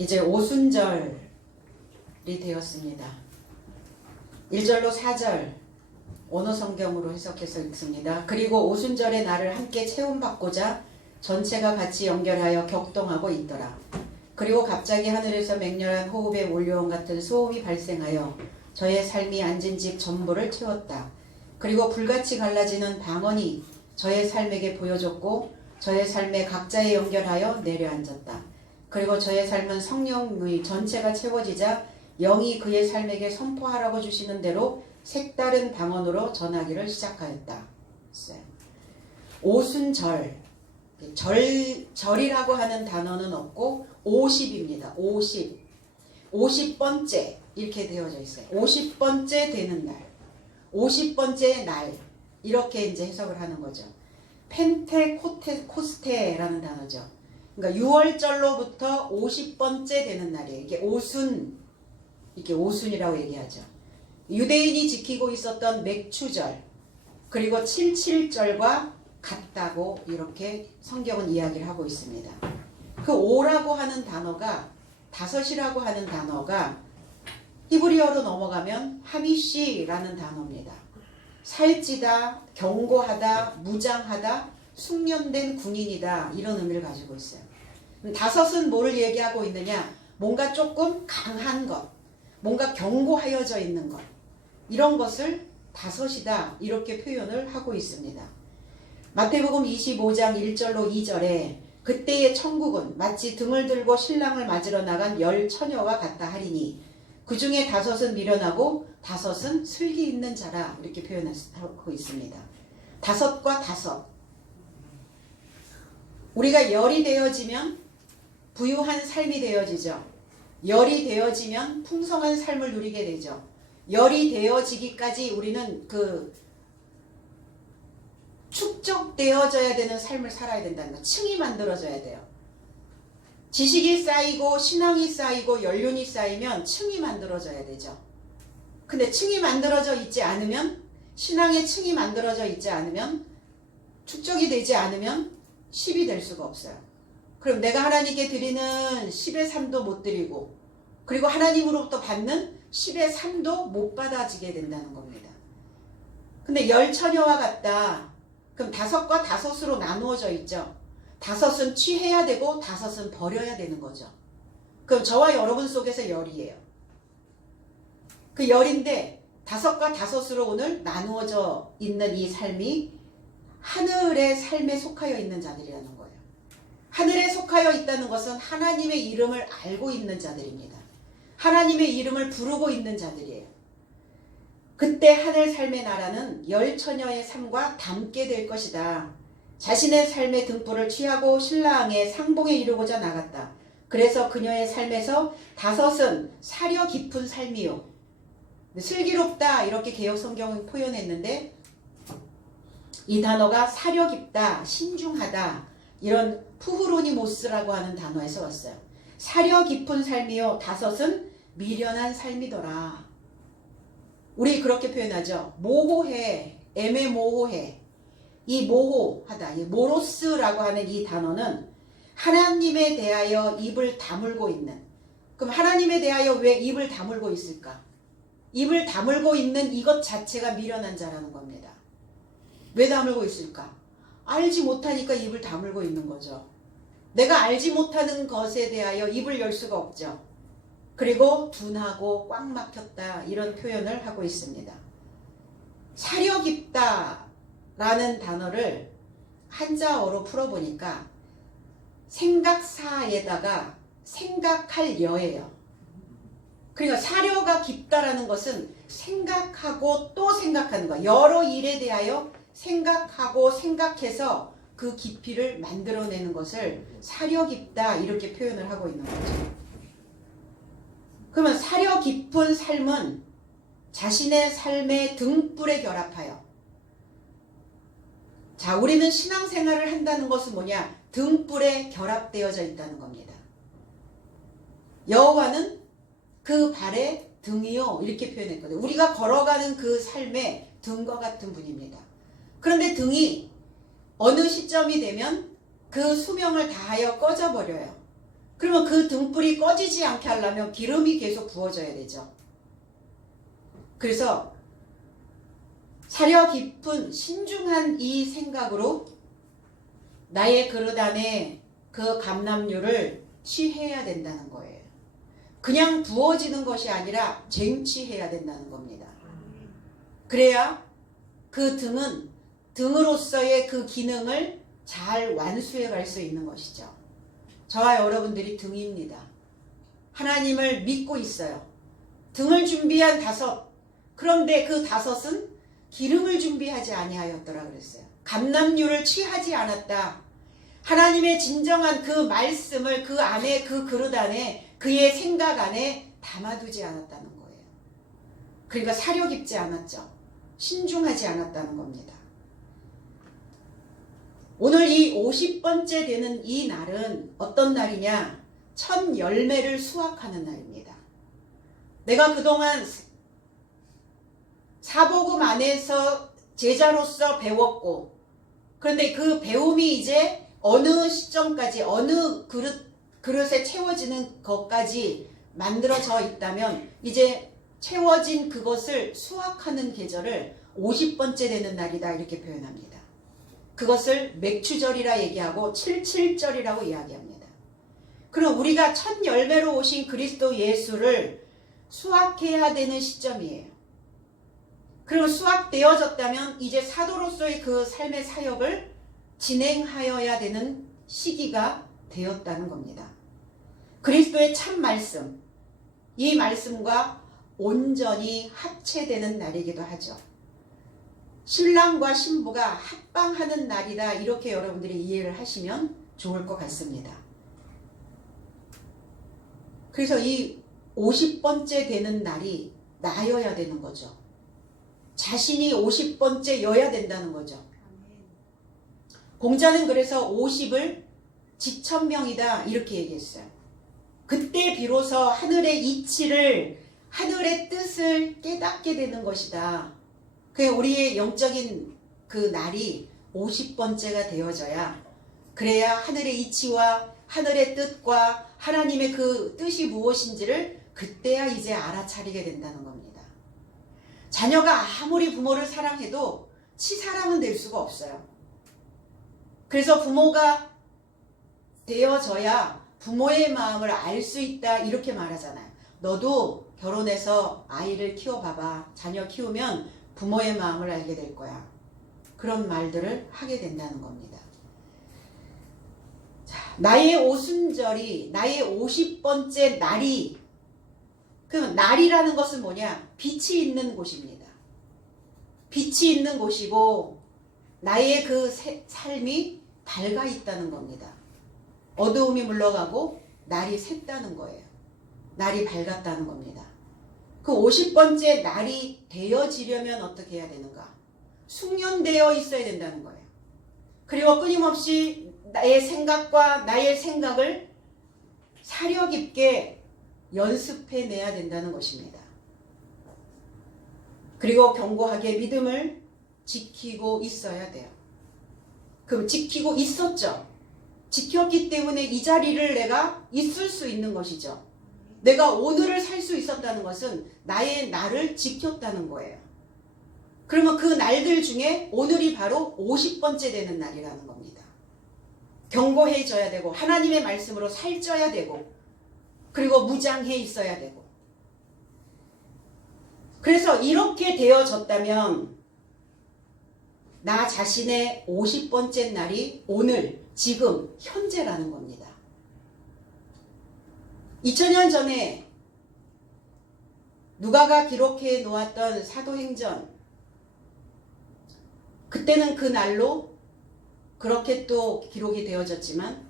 이제 오순절이 되었습니다. 1절로 4절 원어 성경으로 해석해서 읽습니다. 그리고 오순절의 날을 함께 체험받고자 전체가 같이 연결하여 격동하고 있더라. 그리고 갑자기 하늘에서 맹렬한 호흡에 몰려온 같은 소음이 발생하여 저의 삶이 앉은 집 전부를 채웠다. 그리고 불같이 갈라지는 방언이 저의 삶에게 보여졌고 저의 삶에 각자에 연결하여 내려앉았다. 그리고 저의 삶은 성령의 전체가 채워지자 영이 그의 삶에게 선포하라고 주시는 대로 색다른 방언으로 전하기를 시작하였다. 오순절, 절이라고 하는 단어는 없고 50입니다. 50번째 이렇게 되어져 있어요. 50번째 되는 날, 50번째 날 이렇게 이제 해석을 하는 거죠. 펜테코스테라는 단어죠. 그러니까 6월절로부터 50번째 되는 날이에요. 이게 오순이라고 얘기하죠. 유대인이 지키고 있었던 맥추절 그리고 77절과 같다고 이렇게 성경은 이야기를 하고 있습니다. 그 5라고 하는 단어가 5이라고 하는 단어가 히브리어로 넘어가면 하미시라는 단어입니다. 살찌다, 경고하다, 무장하다, 숙련된 군인이다 이런 의미를 가지고 있어요. 5은 뭐를 얘기하고 있느냐? 뭔가 조금 강한 것, 뭔가 경고하여져 있는 것 이런 것을 5이다 이렇게 표현을 하고 있습니다. 마태복음 25장 1절로 2절에 그때의 천국은 마치 등을 들고 신랑을 맞으러 나간 10 처녀와 같다 하리니 그 중에 5은 미련하고 5은 슬기 있는 자라 이렇게 표현하고 있습니다. 5과 5 우리가 열이 되어지면 부유한 삶이 되어지죠. 열이 되어지면 풍성한 삶을 누리게 되죠. 열이 되어지기까지 우리는 축적되어져야 되는 삶을 살아야 된다는 거. 층이 만들어져야 돼요. 지식이 쌓이고 신앙이 쌓이고 연륜이 쌓이면 층이 만들어져야 되죠. 근데 층이 만들어져 있지 않으면 신앙의 층이 만들어져 있지 않으면 축적이 되지 않으면 10이 될 수가 없어요. 그럼 내가 하나님께 드리는 10의 3도 못 드리고 그리고 하나님으로부터 받는 10의 3도 못 받아지게 된다는 겁니다. 근데 10 처녀와 같다. 그럼 5과 5으로 나누어져 있죠. 5은 취해야 되고 5은 버려야 되는 거죠. 그럼 저와 여러분 속에서 열이에요. 그 열인데 5과 5으로 오늘 나누어져 있는 이 삶이 하늘의 삶에 속하여 있는 자들이라는 거예요. 하늘에 속하여 있다는 것은 하나님의 이름을 알고 있는 자들입니다. 하나님의 이름을 부르고 있는 자들이에요. 그때 하늘 삶의 나라는 10 처녀의 삶과 닮게 될 것이다. 자신의 삶의 등불을 취하고 신랑의 상봉에 이르고자 나갔다. 그래서 그녀의 삶에서 5은 사려 깊은 삶이요. 슬기롭다 이렇게 개역 성경은 표현했는데 이 단어가 사려 깊다, 신중하다 이런 푸후로니모스라고 하는 단어에서 왔어요. 사려 깊은 삶이요 5은 미련한 삶이더라. 우리 그렇게 표현하죠. 모호해, 애매모호해. 이 모호하다, 이 모로스라고 하는 이 단어는 하나님에 대하여 입을 다물고 있는. 그럼 하나님에 대하여 왜 입을 다물고 있을까? 입을 다물고 있는 이것 자체가 미련한 자라는 겁니다. 왜 다물고 있을까? 알지 못하니까 입을 다물고 있는 거죠. 내가 알지 못하는 것에 대하여 입을 열 수가 없죠. 그리고 둔하고 꽉 막혔다 이런 표현을 하고 있습니다. 사려 깊다 라는 단어를 한자어로 풀어보니까 생각사에다가 생각할 여예요. 그러니까 사려가 깊다라는 것은 생각하고 또 생각하는 거야. 여러 일에 대하여 생각하고 생각해서 그 깊이를 만들어내는 것을 사려 깊다 이렇게 표현을 하고 있는 거죠. 그러면 사려 깊은 삶은 자신의 삶의 등불에 결합하여 자 우리는 신앙생활을 한다는 것은 뭐냐? 등불에 결합되어져 있다는 겁니다. 여호와는 그 발의 등이요 이렇게 표현했거든요. 우리가 걸어가는 그 삶의 등과 같은 분입니다. 그런데 등이 어느 시점이 되면 그 수명을 다하여 꺼져버려요. 그러면 그 등불이 꺼지지 않게 하려면 기름이 계속 부어져야 되죠. 그래서 사려 깊은 신중한 이 생각으로 나의 그릇 안에 그 감람유를 취해야 된다는 거예요. 그냥 부어지는 것이 아니라 쟁취해야 된다는 겁니다. 그래야 그 등은 등으로서의 그 기능을 잘 완수해 갈 수 있는 것이죠. 저와 여러분들이 등입니다. 하나님을 믿고 있어요. 등을 준비한 다섯. 그런데 그 다섯은 기름을 준비하지 아니하였더라 그랬어요. 감람유를 취하지 않았다. 하나님의 진정한 그 말씀을 그 안에, 그 그릇 안에, 그의 생각 안에 담아두지 않았다는 거예요. 그러니까 사려 깊지 않았죠. 신중하지 않았다는 겁니다. 오늘 이 50번째 되는 이 날은 어떤 날이냐? 첫 열매를 수확하는 날입니다. 내가 그동안 사복음 안에서 제자로서 배웠고, 그런데 그 배움이 이제 어느 시점까지, 어느 그릇에 채워지는 것까지 만들어져 있다면 이제 채워진 그것을 수확하는 계절을 50번째 되는 날이다 이렇게 표현합니다. 그것을 맥추절이라 얘기하고 77절이라고 이야기합니다. 그럼 우리가 첫 열매로 오신 그리스도 예수를 수확해야 되는 시점이에요. 그리고 수확되어졌다면 이제 사도로서의 그 삶의 사역을 진행하여야 되는 시기가 되었다는 겁니다. 그리스도의 참 말씀, 이 말씀과 온전히 합체되는 날이기도 하죠. 신랑과 신부가 합방하는 날이다 이렇게 여러분들이 이해를 하시면 좋을 것 같습니다. 그래서 이 50번째 되는 날이 나여야 되는 거죠. 자신이 50번째여야 된다는 거죠. 공자는 그래서 50을 지천명이다 이렇게 얘기했어요. 그때 비로소 하늘의 이치를, 하늘의 뜻을 깨닫게 되는 것이다. 우리의 영적인 그 날이 50번째가 되어져야, 그래야 하늘의 이치와 하늘의 뜻과 하나님의 그 뜻이 무엇인지를 그때야 이제 알아차리게 된다는 겁니다. 자녀가 아무리 부모를 사랑해도 치사랑은 될 수가 없어요. 그래서 부모가 되어져야 부모의 마음을 알 수 있다 이렇게 말하잖아요. 너도 결혼해서 아이를 키워봐봐. 자녀 키우면 부모의 마음을 알게 될 거야. 그런 말들을 하게 된다는 겁니다. 자, 나의 오순절이, 나의 50번째 날이, 그럼 날이라는 것은 뭐냐? 빛이 있는 곳입니다. 빛이 있는 곳이고 나의 그 삶이 밝아 있다는 겁니다. 어두움이 물러가고 날이 샜다는 거예요. 날이 밝았다는 겁니다. 그 50번째 날이 되어지려면 어떻게 해야 되는가? 숙련되어 있어야 된다는 거예요. 그리고 끊임없이 나의 생각과 나의 생각을 사려 깊게 연습해내야 된다는 것입니다. 그리고 견고하게 믿음을 지키고 있어야 돼요. 그럼 지키고 있었죠. 지켰기 때문에 이 자리를 내가 있을 수 있는 것이죠. 내가 오늘을 살 수 있었다는 것은 나의 날을 지켰다는 거예요. 그러면 그 날들 중에 오늘이 바로 50번째 되는 날이라는 겁니다. 견고해져야 되고 하나님의 말씀으로 살쪄야 되고 그리고 무장해 있어야 되고. 그래서 이렇게 되어졌다면 나 자신의 50번째 날이 오늘, 지금, 현재라는 겁니다. 2000년 전에 누가가 기록해 놓았던 사도행전, 그때는 그 날로 그렇게 또 기록이 되어졌지만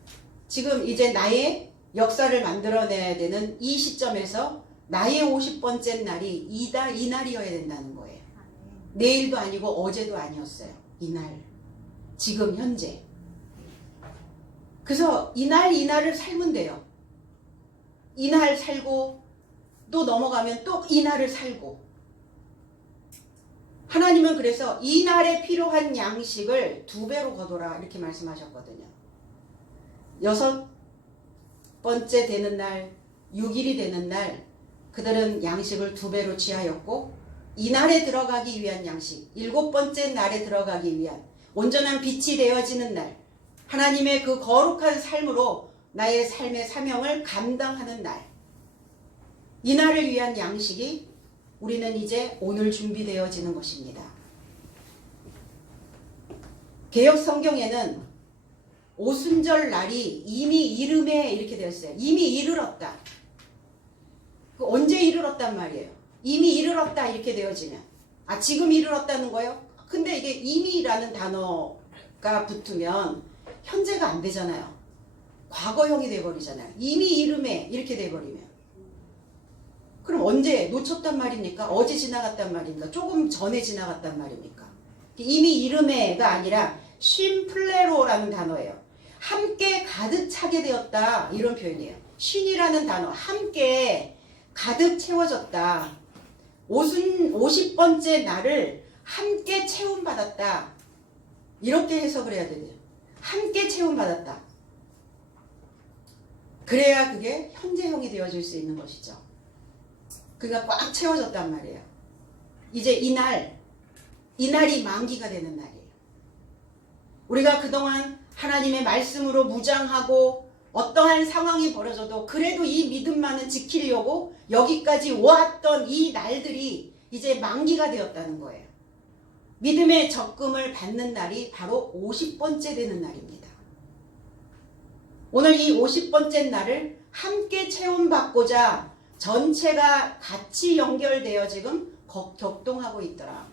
지금 이제 나의 역사를 만들어내야 되는 이 시점에서 나의 50번째 날이 이 날이어야 된다는 거예요. 내일도 아니고 어제도 아니었어요. 이날, 지금 현재. 그래서 이날을 살면 돼요. 이날 살고 또 넘어가면 또 이날을 살고. 하나님은 그래서 이날에 필요한 양식을 2배로 거둬라 이렇게 말씀하셨거든요. 번째 되는 날, 6일이 되는 날 그들은 양식을 2배로 취하였고 이날에 들어가기 위한 양식, 7번째 날에 들어가기 위한 온전한 빛이 되어지는 날, 하나님의 그 거룩한 삶으로 나의 삶의 사명을 감당하는 날, 이날을 위한 양식이 우리는 이제 오늘 준비되어지는 것입니다. 개역 성경에는 오순절 날이 이미 이름에 이렇게 되어 있어요. 이미 이르렀다. 언제 이르렀단 말이에요? 이미 이르렀다 이렇게 되어지면 지금 이르렀다는 거예요? 근데 이게 이미라는 단어가 붙으면 현재가 안 되잖아요. 과거형이 돼버리잖아요. 이미 이름에 이렇게 돼버리면 그럼 언제 놓쳤단 말입니까? 어제 지나갔단 말입니까? 조금 전에 지나갔단 말입니까? 이미 이름에가 아니라 쉼플레로라는 단어예요. 함께 가득 차게 되었다 이런 표현이에요. 쉰이라는 단어 함께 가득 채워졌다. 50번째 날을 함께 채움받았다. 이렇게 해석을 해야 되네요. 함께 채움받았다. 그래야 그게 현재형이 되어질 수 있는 것이죠. 그가 꽉 채워졌단 말이에요. 이제 이날이 만기가 되는 날이에요. 우리가 그동안 하나님의 말씀으로 무장하고 어떠한 상황이 벌어져도 그래도 이 믿음만은 지키려고 여기까지 왔던 이 날들이 이제 만기가 되었다는 거예요. 믿음의 적금을 받는 날이 바로 50번째 되는 날입니다. 오늘 이 50번째 날을 함께 체험받고자 전체가 같이 연결되어 지금 격동하고 있더라.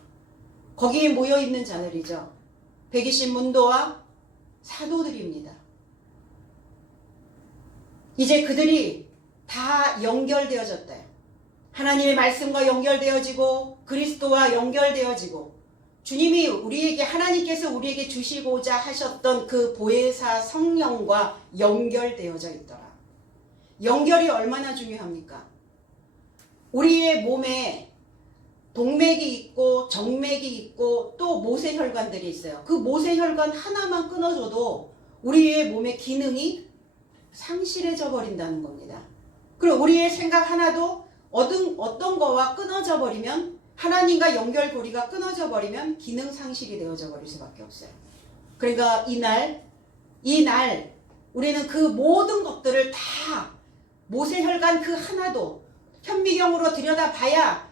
거기에 모여있는 자들이죠. 120 문도와 사도들입니다. 이제 그들이 다 연결되어졌대요. 하나님의 말씀과 연결되어지고 그리스도와 연결되어지고 주님이 우리에게 하나님께서 우리에게 주시고자 하셨던 그 보혜사 성령과 연결되어져 있더라. 연결이 얼마나 중요합니까? 우리의 몸에 동맥이 있고 정맥이 있고 또 모세혈관들이 있어요. 그 모세혈관 하나만 끊어줘도 우리의 몸의 기능이 상실해져 버린다는 겁니다. 그리고 우리의 생각 하나도 어떤 거와 끊어져 버리면 하나님과 연결고리가 끊어져 버리면 기능 상실이 되어져 버릴 수밖에 없어요. 그러니까 이날 우리는 그 모든 것들을 다 모세혈관 그 하나도 현미경으로 들여다봐야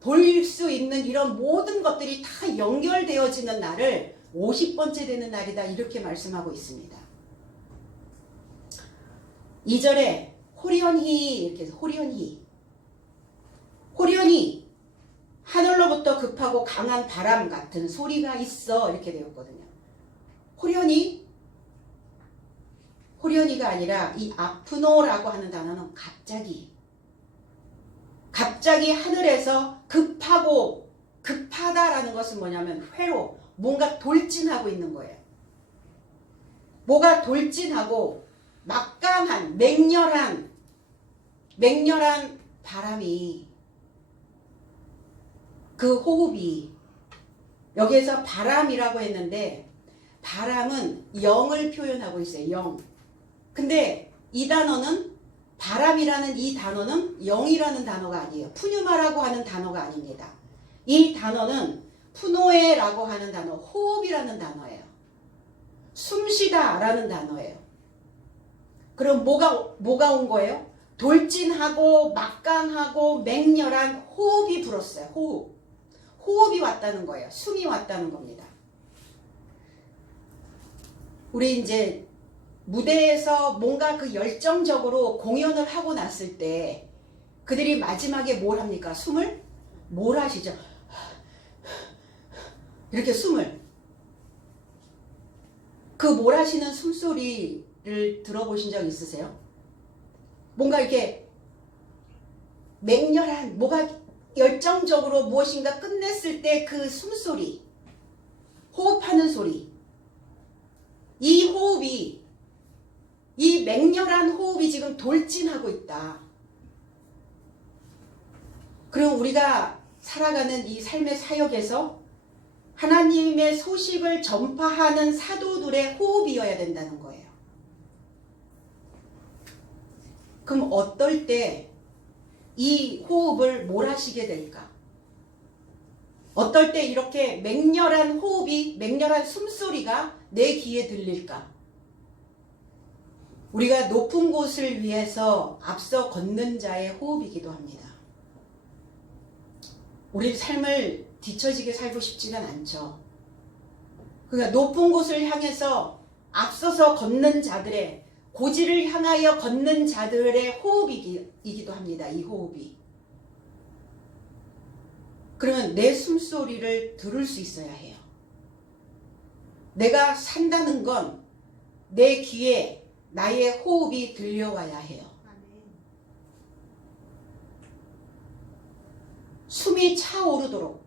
볼 수 있는 이런 모든 것들이 다 연결되어지는 날을 50번째 되는 날이다 이렇게 말씀하고 있습니다. 2절에 호련히 이렇게 해서 호련히 하늘로부터 급하고 강한 바람 같은 소리가 있어 이렇게 되었거든요. 호련히가 아니라 이 아프노라고 하는 단어는 갑자기 하늘에서 급하다라는 것은 뭐냐면 회로 뭔가 돌진하고 있는 거예요. 뭐가 돌진하고 막강한 맹렬한 바람이 그 호흡이 여기에서 바람이라고 했는데 바람은 영을 표현하고 있어요. 영. 근데 이 단어는 바람이라는 이 단어는 영이라는 단어가 아니에요. 푸뉴마라고 하는 단어가 아닙니다. 이 단어는 푸노에라고 하는 단어, 호흡이라는 단어예요. 숨쉬다라는 단어예요. 그럼 뭐가 온 거예요? 돌진하고 막강하고 맹렬한 호흡이 불었어요. 호흡이 왔다는 거예요. 숨이 왔다는 겁니다. 우리 이제 무대에서 뭔가 그 열정적으로 공연을 하고 났을 때 그들이 마지막에 뭘 합니까? 숨을 몰아쉬죠. 이렇게 숨을. 그 몰아쉬는 숨소리를 들어보신 적 있으세요? 뭔가 이렇게 맹렬한 뭐가 열정적으로 무엇인가 끝냈을 때 그 숨소리, 호흡하는 소리, 이 호흡이 이 맹렬한 호흡이 지금 돌진하고 있다. 그럼 우리가 살아가는 이 삶의 사역에서 하나님의 소식을 전파하는 사도들의 호흡이어야 된다는 거예요. 그럼 어떨 때 이 호흡을 몰아쉬게 될까? 어떨 때 이렇게 맹렬한 호흡이, 맹렬한 숨소리가 내 귀에 들릴까? 우리가 높은 곳을 위해서 앞서 걷는 자의 호흡이기도 합니다. 우리 삶을 뒤처지게 살고 싶지는 않죠. 그러니까 높은 곳을 향해서 앞서서 걷는 자들의, 고지를 향하여 걷는 자들의 호흡이기도 합니다. 이 호흡이. 그러면 내 숨소리를 들을 수 있어야 해요. 내가 산다는 건 내 귀에 나의 호흡이 들려와야 해요. 숨이 차오르도록,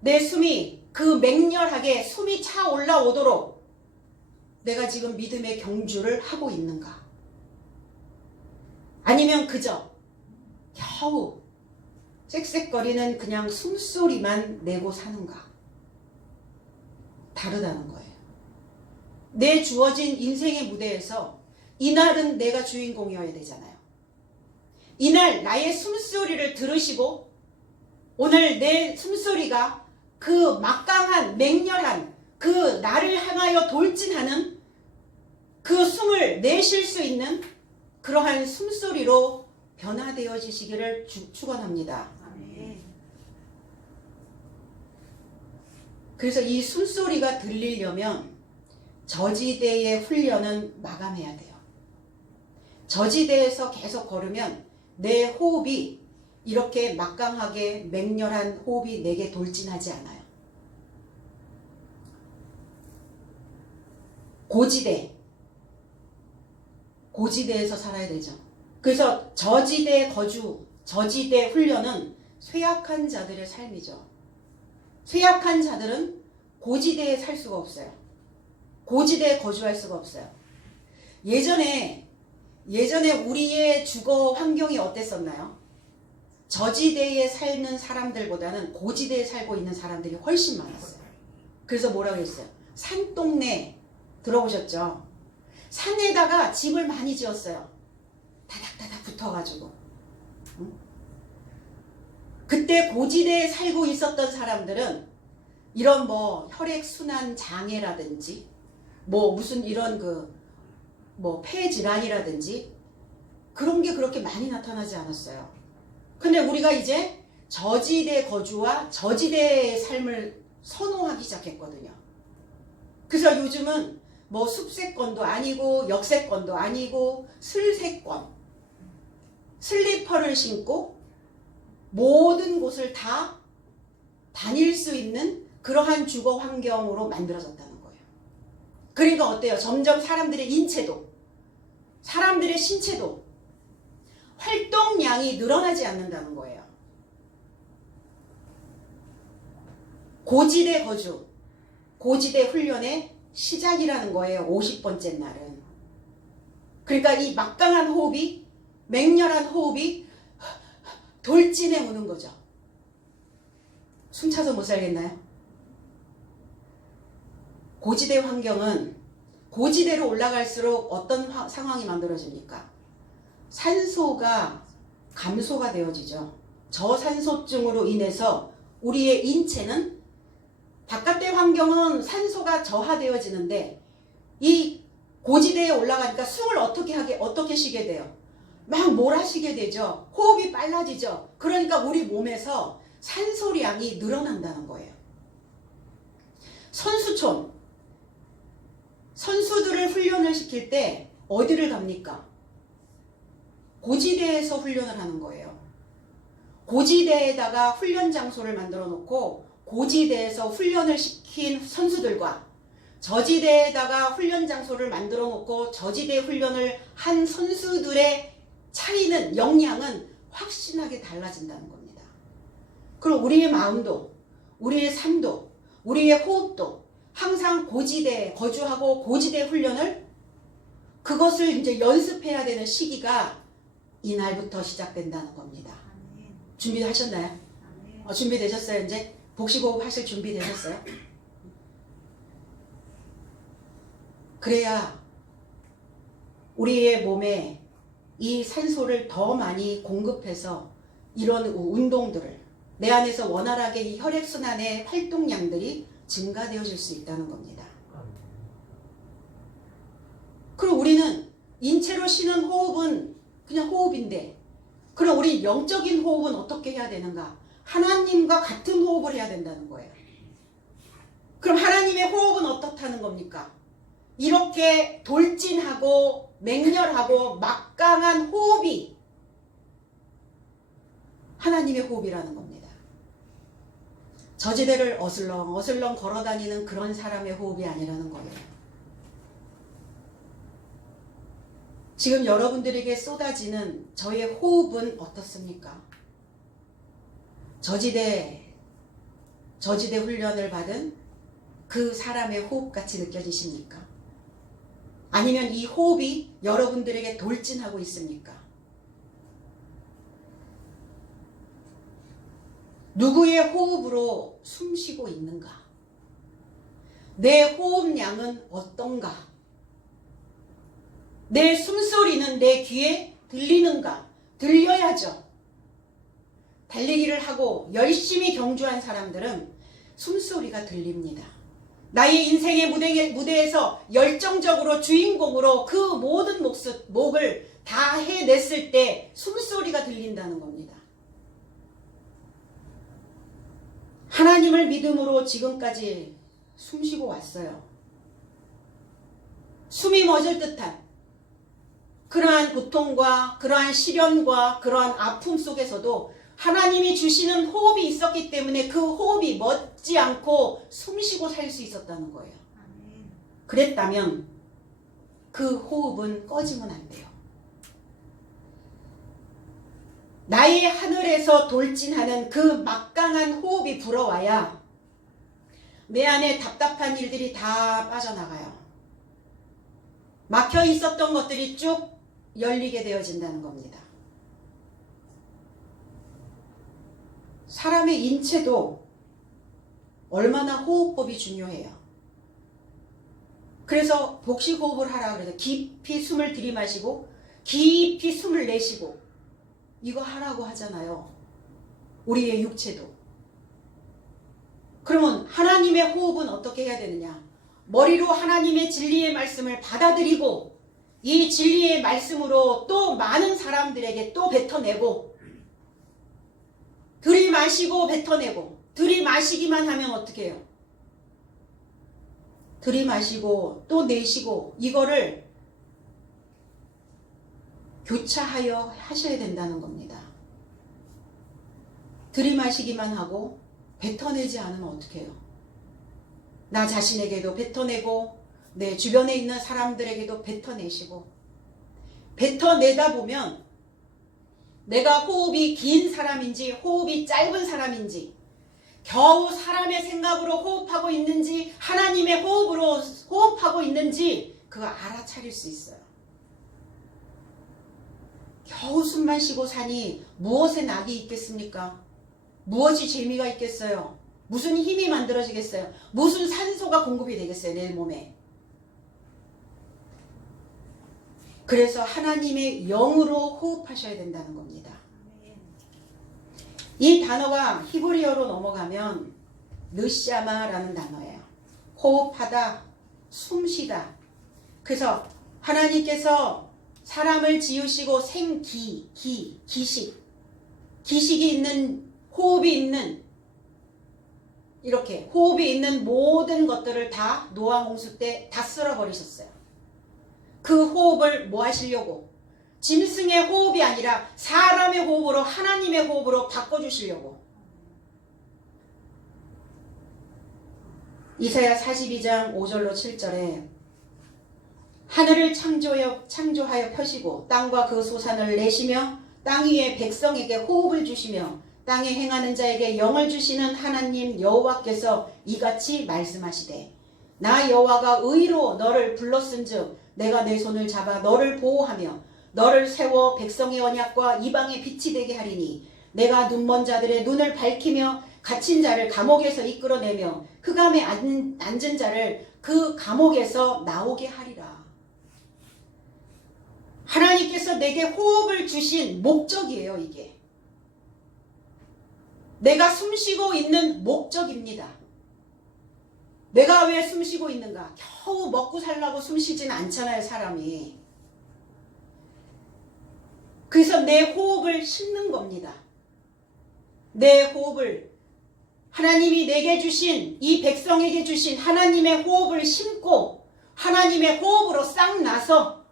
내 숨이 그 맹렬하게 숨이 차올라오도록 내가 지금 믿음의 경주를 하고 있는가? 아니면 그저 겨우 쌕쌕거리는 그냥 숨소리만 내고 사는가? 다르다는 거예요. 내 주어진 인생의 무대에서 이날은 내가 주인공이어야 되잖아요. 이날 나의 숨소리를 들으시고 오늘 내 숨소리가 그 막강한 맹렬한 그 나를 향하여 돌진하는 그 숨을 내쉴 수 있는 그러한 숨소리로 변화되어지시기를 축원합니다. 그래서 이 숨소리가 들리려면 저지대의 훈련은 마감해야 돼요. 저지대에서 계속 걸으면 내 호흡이 이렇게 막강하게 맹렬한 호흡이 내게 돌진하지 않아요. 고지대에서 살아야 되죠. 그래서 저지대 거주, 저지대 훈련은 쇠약한 자들의 삶이죠. 쇠약한 자들은 고지대에 살 수가 없어요. 고지대에 거주할 수가 없어요. 예전에 우리의 주거 환경이 어땠었나요? 저지대에 사는 사람들보다는 고지대에 살고 있는 사람들이 훨씬 많았어요. 그래서 뭐라고 했어요? 산동네 들어보셨죠? 산에다가 집을 많이 지었어요. 다닥다닥 붙어가지고. 그때 고지대에 살고 있었던 사람들은 이런 뭐 혈액순환 장애라든지 무슨 이런 폐질환이라든지 그런 게 그렇게 많이 나타나지 않았어요. 근데 우리가 이제 저지대 거주와 저지대의 삶을 선호하기 시작했거든요. 그래서 요즘은 숲세권도 아니고 역세권도 아니고 슬세권, 슬리퍼를 신고 모든 곳을 다 다닐 수 있는 그러한 주거 환경으로 만들어졌다는 거예요. 그러니까 어때요? 점점 사람들의 인체도, 사람들의 신체도 활동량이 늘어나지 않는다는 거예요. 고지대 거주, 고지대 훈련의 시작이라는 거예요. 50번째 날은. 그러니까 이 막강한 호흡이, 맹렬한 호흡이 돌진해 오는 거죠. 숨차서 못 살겠나요? 고지대 환경은 고지대로 올라갈수록 어떤 상황이 만들어집니까? 산소가 감소가 되어지죠. 저산소증으로 인해서 우리의 인체는 바깥의 환경은 산소가 저하되어지는데 이 고지대에 올라가니까 숨을 어떻게 쉬게 돼요? 막 몰아쉬게 되죠. 호흡이 빨라지죠. 그러니까 우리 몸에서 산소량이 늘어난다는 거예요. 선수들을 훈련을 시킬 때 어디를 갑니까? 고지대에서 훈련을 하는 거예요. 고지대에다가 훈련 장소를 만들어 놓고 고지대에서 훈련을 시킨 선수들과 저지대에다가 훈련 장소를 만들어 놓고 저지대 훈련을 한 선수들의 차이는, 역량은 확신하게 달라진다는 겁니다. 그럼 우리의 마음도, 우리의 삶도, 우리의 호흡도 항상 고지대에 거주하고 고지대 훈련을, 그것을 이제 연습해야 되는 시기가 이날부터 시작된다는 겁니다. 준비하셨나요? 준비되셨어요? 이제 복식호흡 하실 준비 되셨어요? 그래야 우리의 몸에 이 산소를 더 많이 공급해서 이런 운동들을 내 안에서 원활하게 이 혈액순환의 활동량들이 증가되어질 수 있다는 겁니다. 그럼 우리는 인체로 쉬는 호흡은 그냥 호흡인데, 그럼 우리 영적인 호흡은 어떻게 해야 되는가? 하나님과 같은 호흡을 해야 된다는 거예요. 그럼 하나님의 호흡은 어떻다는 겁니까? 이렇게 돌진하고 맹렬하고 막강한 호흡이 하나님의 호흡이라는 겁니다. 저지대를 어슬렁 걸어다니는 그런 사람의 호흡이 아니라는 거예요. 지금 여러분들에게 쏟아지는 저의 호흡은 어떻습니까? 저지대 훈련을 받은 그 사람의 호흡같이 느껴지십니까? 아니면 이 호흡이 여러분들에게 돌진하고 있습니까? 누구의 호흡으로 숨쉬고 있는가? 내 호흡량은 어떤가? 내 숨소리는 내 귀에 들리는가? 들려야죠. 달리기를 하고 열심히 경주한 사람들은 숨소리가 들립니다. 나의 인생의 무대에서 열정적으로 주인공으로 그 모든 몫을 다 해냈을 때 숨소리가 들린다는 겁니다. 하나님을 믿음으로 지금까지 숨쉬고 왔어요. 숨이 멎을 듯한 그러한 고통과 그러한 시련과 그러한 아픔 속에서도 하나님이 주시는 호흡이 있었기 때문에 그 호흡이 멎지 않고 숨쉬고 살 수 있었다는 거예요. 그랬다면 그 호흡은 꺼지면 안 돼요. 나의 하늘에서 돌진하는 그 막강한 호흡이 불어와야 내 안에 답답한 일들이 다 빠져나가요. 막혀 있었던 것들이 쭉 열리게 되어진다는 겁니다. 사람의 인체도 얼마나 호흡법이 중요해요. 그래서 복식호흡을 하라 그래서 깊이 숨을 들이마시고 깊이 숨을 내쉬고 이거 하라고 하잖아요. 우리의 육체도. 그러면 하나님의 호흡은 어떻게 해야 되느냐? 머리로 하나님의 진리의 말씀을 받아들이고 이 진리의 말씀으로 또 많은 사람들에게 또 뱉어내고 들이마시고 뱉어내고 들이마시기만 하면 어떻게 해요? 들이마시고 또 내쉬고 이거를 교차하여 하셔야 된다는 겁니다. 들이마시기만 하고 뱉어내지 않으면 어떻게 해요? 나 자신에게도 뱉어내고 내 주변에 있는 사람들에게도 뱉어내시고 뱉어내다 보면 내가 호흡이 긴 사람인지 호흡이 짧은 사람인지 겨우 사람의 생각으로 호흡하고 있는지 하나님의 호흡으로 호흡하고 있는지 그거 알아차릴 수 있어요. 겨우 숨만 쉬고 사니 무엇에 낙이 있겠습니까? 무엇이 재미가 있겠어요? 무슨 힘이 만들어지겠어요? 무슨 산소가 공급이 되겠어요? 내 몸에. 그래서 하나님의 영으로 호흡하셔야 된다는 겁니다. 이 단어가 히브리어로 넘어가면 느샤마라는 단어예요. 호흡하다, 숨쉬다. 그래서 하나님께서 사람을 지으시고 기식이 있는, 호흡이 있는, 이렇게 호흡이 있는 모든 것들을 다 노아 홍수 때 다 쓸어버리셨어요. 그 호흡을 뭐 하시려고? 짐승의 호흡이 아니라 사람의 호흡으로 하나님의 호흡으로 바꿔주시려고. 이사야 42장 5절로 7절에 하늘을 창조하여 펴시고 땅과 그 소산을 내시며 땅 위에 백성에게 호흡을 주시며 땅에 행하는 자에게 영을 주시는 하나님 여호와께서 이같이 말씀하시되 나 여호와가 의로 너를 불렀은즉 내가 내 손을 잡아 너를 보호하며 너를 세워 백성의 언약과 이방의 빛이 되게 하리니 내가 눈먼 자들의 눈을 밝히며 갇힌 자를 감옥에서 이끌어내며 흑암에 앉은 자를 그 감옥에서 나오게 하리라. 하나님께서 내게 호흡을 주신 목적이에요, 이게. 내가 숨쉬고 있는 목적입니다. 내가 왜 숨쉬고 있는가? 겨우 먹고 살라고 숨쉬진 않잖아요, 사람이. 그래서 내 호흡을 심는 겁니다. 내 호흡을 하나님이 내게 주신, 이 백성에게 주신 하나님의 호흡을 심고 하나님의 호흡으로 싹 나서,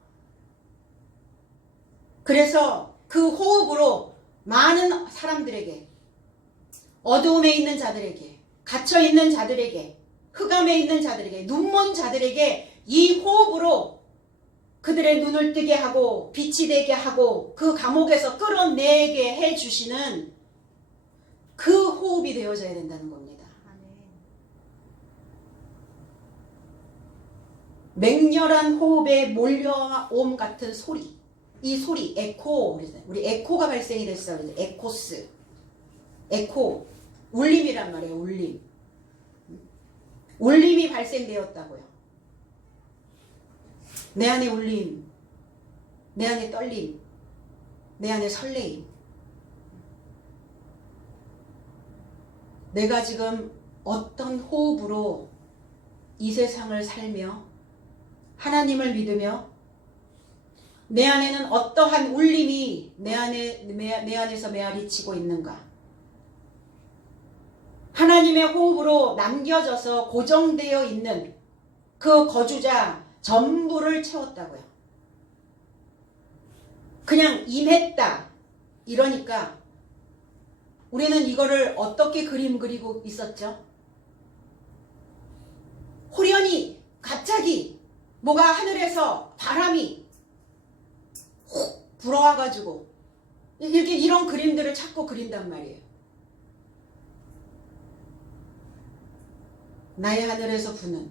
그래서 그 호흡으로 많은 사람들에게, 어두움에 있는 자들에게, 갇혀있는 자들에게, 흑암에 있는 자들에게, 눈먼 자들에게 이 호흡으로 그들의 눈을 뜨게 하고 빛이 되게 하고 그 감옥에서 끌어내게 해주시는 그 호흡이 되어져야 된다는 겁니다. 맹렬한 호흡에 몰려옴 같은 소리, 이 소리, 에코, 우리 에코가 발생이 됐어요. 에코스, 에코, 울림이란 말이에요. 울림. 울림이 발생되었다고요. 내 안에 울림, 내 안에 떨림, 내 안에 설레임. 내가 지금 어떤 호흡으로 이 세상을 살며 하나님을 믿으며 내 안에는 어떠한 울림이 내 안에서 메아리치고 있는가? 하나님의 호흡으로 남겨져서 고정되어 있는 그 거주자 전부를 채웠다고요. 그냥 임했다 이러니까 우리는 이거를 어떻게 그림 그리고 있었죠? 호련히 갑자기 뭐가 하늘에서 바람이 훅 불어와가지고 이렇게 이런 그림들을 자꾸 그린단 말이에요. 나의 하늘에서 부는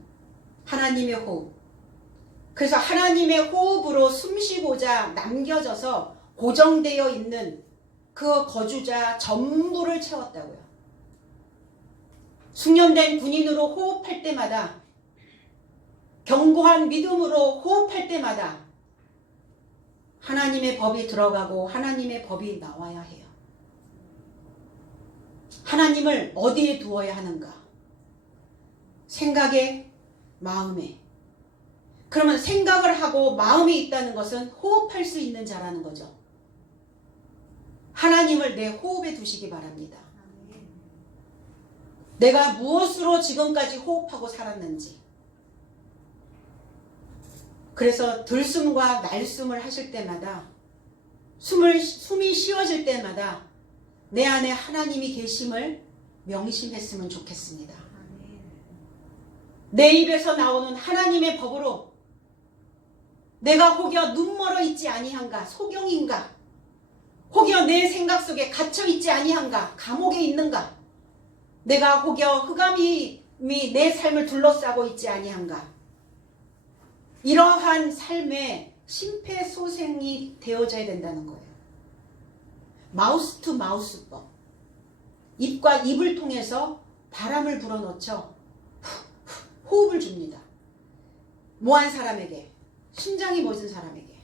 하나님의 호흡. 그래서 하나님의 호흡으로 숨쉬고자 남겨져서 고정되어 있는 그 거주자 전부를 채웠다고요. 숙련된 군인으로 호흡할 때마다, 견고한 믿음으로 호흡할 때마다 하나님의 법이 들어가고 하나님의 법이 나와야 해요. 하나님을 어디에 두어야 하는가? 생각에, 마음에. 그러면 생각을 하고 마음이 있다는 것은 호흡할 수 있는 자라는 거죠. 하나님을 내 호흡에 두시기 바랍니다. 내가 무엇으로 지금까지 호흡하고 살았는지. 그래서 들숨과 날숨을 하실 때마다, 숨이 쉬어질 때마다 내 안에 하나님이 계심을 명심했으면 좋겠습니다. 내 입에서 나오는 하나님의 법으로 내가 혹여 눈멀어 있지 아니한가, 소경인가, 혹여 내 생각 속에 갇혀 있지 아니한가, 감옥에 있는가, 내가 혹여 흑암이 내 삶을 둘러싸고 있지 아니한가, 이러한 삶의 심폐소생이 되어져야 된다는 거예요. 마우스 투 마우스법. 입과 입을 통해서 바람을 불어넣죠. 호흡을 줍니다. 뭐한 사람에게, 심장이 멎은 사람에게.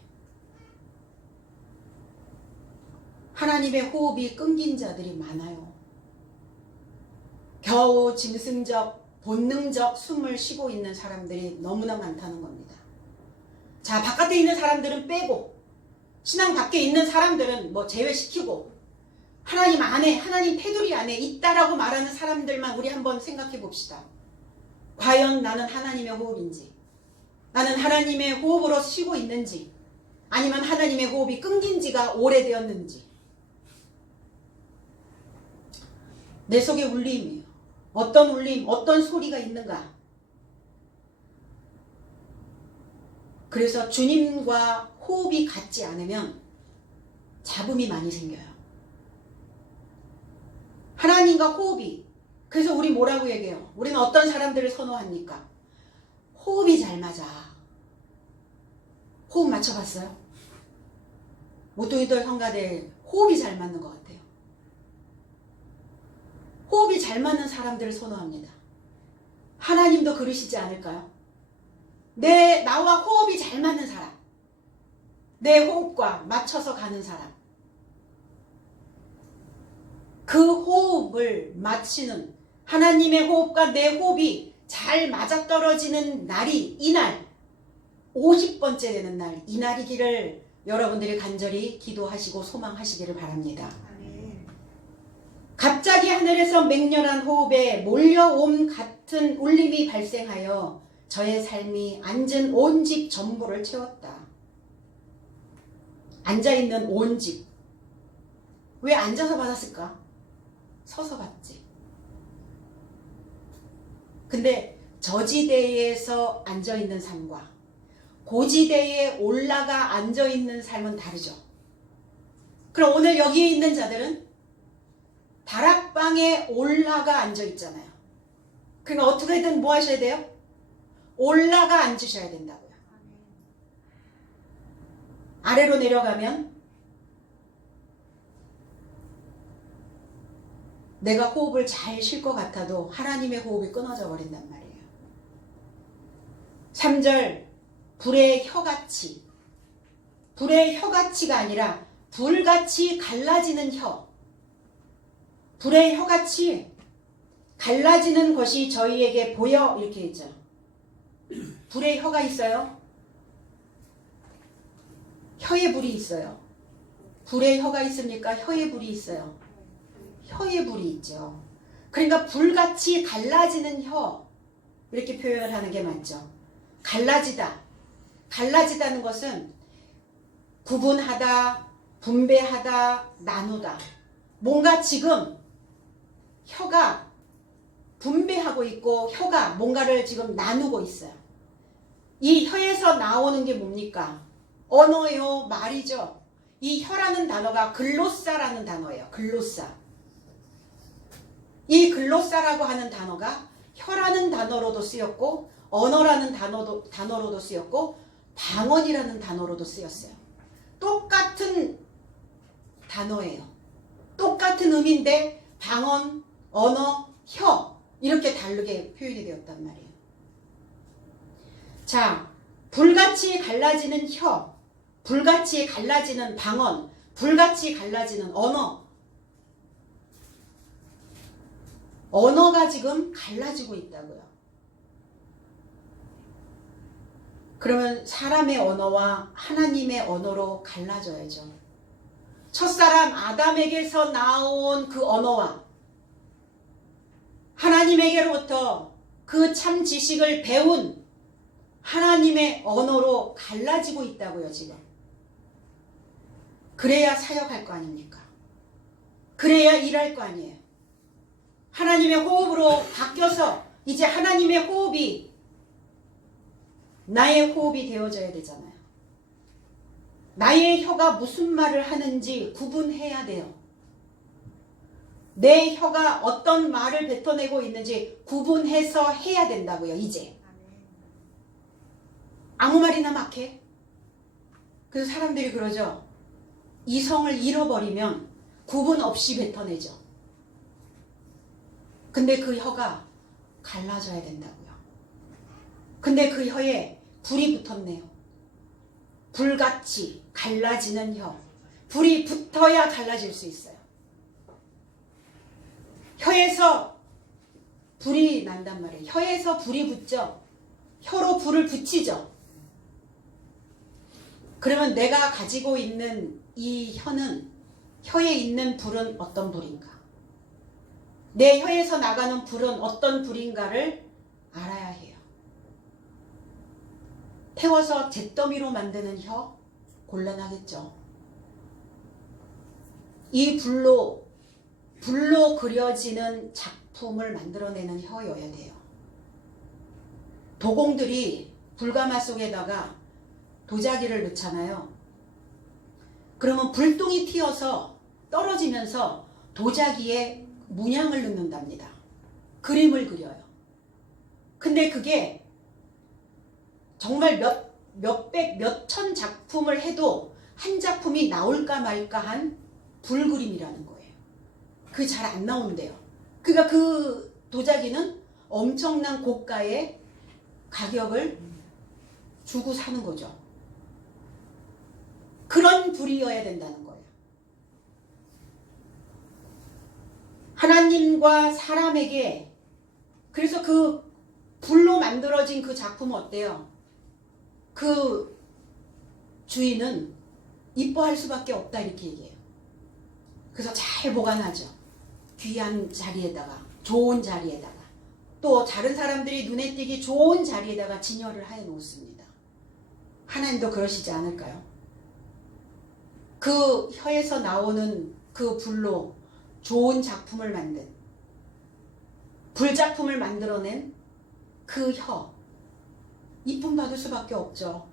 하나님의 호흡이 끊긴 자들이 많아요. 겨우 짐승적, 본능적 숨을 쉬고 있는 사람들이 너무나 많다는 겁니다. 자, 바깥에 있는 사람들은 빼고, 신앙 밖에 있는 사람들은 뭐 제외시키고, 하나님 안에, 하나님 테두리 안에 있다라고 말하는 사람들만 우리 한번 생각해 봅시다. 과연 나는 하나님의 호흡인지, 나는 하나님의 호흡으로 쉬고 있는지, 아니면 하나님의 호흡이 끊긴 지가 오래되었는지. 내 속에 울림이에요. 어떤 울림, 어떤 소리가 있는가. 그래서 주님과 호흡이 같지 않으면 잡음이 많이 생겨요. 하나님과 호흡이, 그래서 우리 뭐라고 얘기해요? 우리는 어떤 사람들을 선호합니까? 호흡이 잘 맞아. 호흡 맞춰봤어요? 모토이들 성가대 호흡이 잘 맞는 것 같아요. 호흡이 잘 맞는 사람들을 선호합니다. 하나님도 그러시지 않을까요? 나와 호흡이 잘 맞는 사람. 내 호흡과 맞춰서 가는 사람. 그 호흡을 맞추는 하나님의 호흡과 내 호흡이 잘 맞아떨어지는 날이 이날 50번째 되는 날 이날이기를 여러분들이 간절히 기도하시고 소망하시기를 바랍니다. 갑자기 하늘에서 맹렬한 호흡에 몰려옴 같은 울림이 발생하여 저의 삶이 앉은 온 집 전부를 채웠다. 앉아있는 온 집. 왜 앉아서 받았을까? 서서 받지. 근데 저지대에서 앉아있는 삶과 고지대에 올라가 앉아있는 삶은 다르죠. 그럼 오늘 여기에 있는 자들은 다락방에 올라가 앉아있잖아요. 그러니까 어떻게든 뭐 하셔야 돼요? 올라가 앉으셔야 된다고요. 아래로 내려가면 내가 호흡을 잘 쉴 것 같아도 하나님의 호흡이 끊어져 버린단 말이에요. 3절 불의 혀같이, 불의 혀같이가 아니라 불같이 갈라지는 혀. 불의 혀같이 갈라지는 것이 저희에게 보여 이렇게 했죠. 불의 혀가 있어요. 혀에 불이 있어요. 불의 혀가 있습니까? 혀에 불이 있어요. 혀에 불이 있죠. 그러니까 불같이 갈라지는 혀 이렇게 표현을 하는 게 맞죠. 갈라지다. 갈라지다는 것은 구분하다, 분배하다, 나누다. 뭔가 지금 혀가 분배하고 있고 혀가 뭔가를 지금 나누고 있어요. 이 혀에서 나오는 게 뭡니까? 언어요, 말이죠. 이 혀라는 단어가 글로사라는 단어예요. 글로사. 이 글로사라고 하는 단어가 혀라는 단어로도 쓰였고 언어라는 단어로도 쓰였고 방언이라는 단어로도 쓰였어요. 똑같은 단어예요. 똑같은 의미인데 방언, 언어, 혀 이렇게 다르게 표현이 되었단 말이에요. 자, 불같이 갈라지는 혀, 불같이 갈라지는 방언, 불같이 갈라지는 언어. 언어가 지금 갈라지고 있다고요. 그러면 사람의 언어와 하나님의 언어로 갈라져야죠. 첫사람 아담에게서 나온 그 언어와 하나님에게로부터 그 참 지식을 배운 하나님의 언어로 갈라지고 있다고요, 지금. 그래야 사역할 거 아닙니까? 그래야 일할 거 아니에요. 하나님의 호흡으로 바뀌어서 이제 하나님의 호흡이 나의 호흡이 되어져야 되잖아요. 나의 혀가 무슨 말을 하는지 구분해야 돼요. 내 혀가 어떤 말을 뱉어내고 있는지 구분해서 해야 된다고요, 이제. 아무 말이나 막 해. 그래서 사람들이 그러죠. 이성을 잃어버리면 구분 없이 뱉어내죠. 근데 그 혀가 갈라져야 된다고요. 근데 그 혀에 불이 붙었네요. 불같이 갈라지는 혀. 불이 붙어야 갈라질 수 있어요. 혀에서 불이 난단 말이에요. 혀에서 불이 붙죠. 혀로 불을 붙이죠. 그러면 내가 가지고 있는 이 혀는, 혀에 있는 불은 어떤 불인가? 내 혀에서 나가는 불은 어떤 불인가를 알아야 해요. 태워서 잿더미로 만드는 혀 곤란하겠죠. 이 불로 그려지는 작품을 만들어내는 혀여야 돼요. 도공들이 불가마 속에다가 도자기를 넣잖아요. 그러면 불똥이 튀어서 떨어지면서 도자기에 문양을 넣는답니다. 그림을 그려요. 근데 그게 정말 몇백, 몇천 작품을 해도 한 작품이 나올까 말까 한 불그림이라는 거예요. 그게 잘 안 나온대요. 그러니까 그 도자기는 엄청난 고가의 가격을 주고 사는 거죠. 그런 불이어야 된다는 거예요. 하나님과 사람에게 그래서 그 불로 만들어진 그 작품은 어때요? 그 주인은 이뻐할 수밖에 없다 이렇게 얘기해요. 그래서 잘 보관하죠. 귀한 자리에다가 좋은 자리에다가 또 다른 사람들이 눈에 띄기 좋은 자리에다가 진열을 해 놓습니다. 하나님도 그러시지 않을까요? 그 혀에서 나오는 그 불로 좋은 작품을 만든 불작품을 만들어낸 그 혀 이쁨 받을 수밖에 없죠.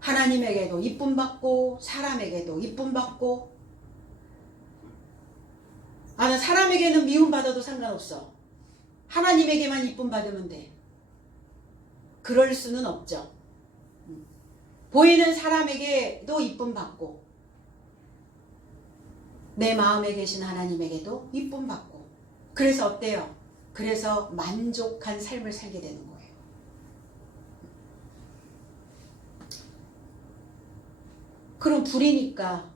하나님에게도 이쁨 받고 사람에게도 이쁨 받고 나는 사람에게는 미움 받아도 상관없어. 하나님에게만 이쁨 받으면 돼. 그럴 수는 없죠. 보이는 사람에게도 이쁨 받고 내 마음에 계신 하나님에게도 이쁨 받고 그래서 어때요? 그래서 만족한 삶을 살게 되는 거예요. 그럼 불이니까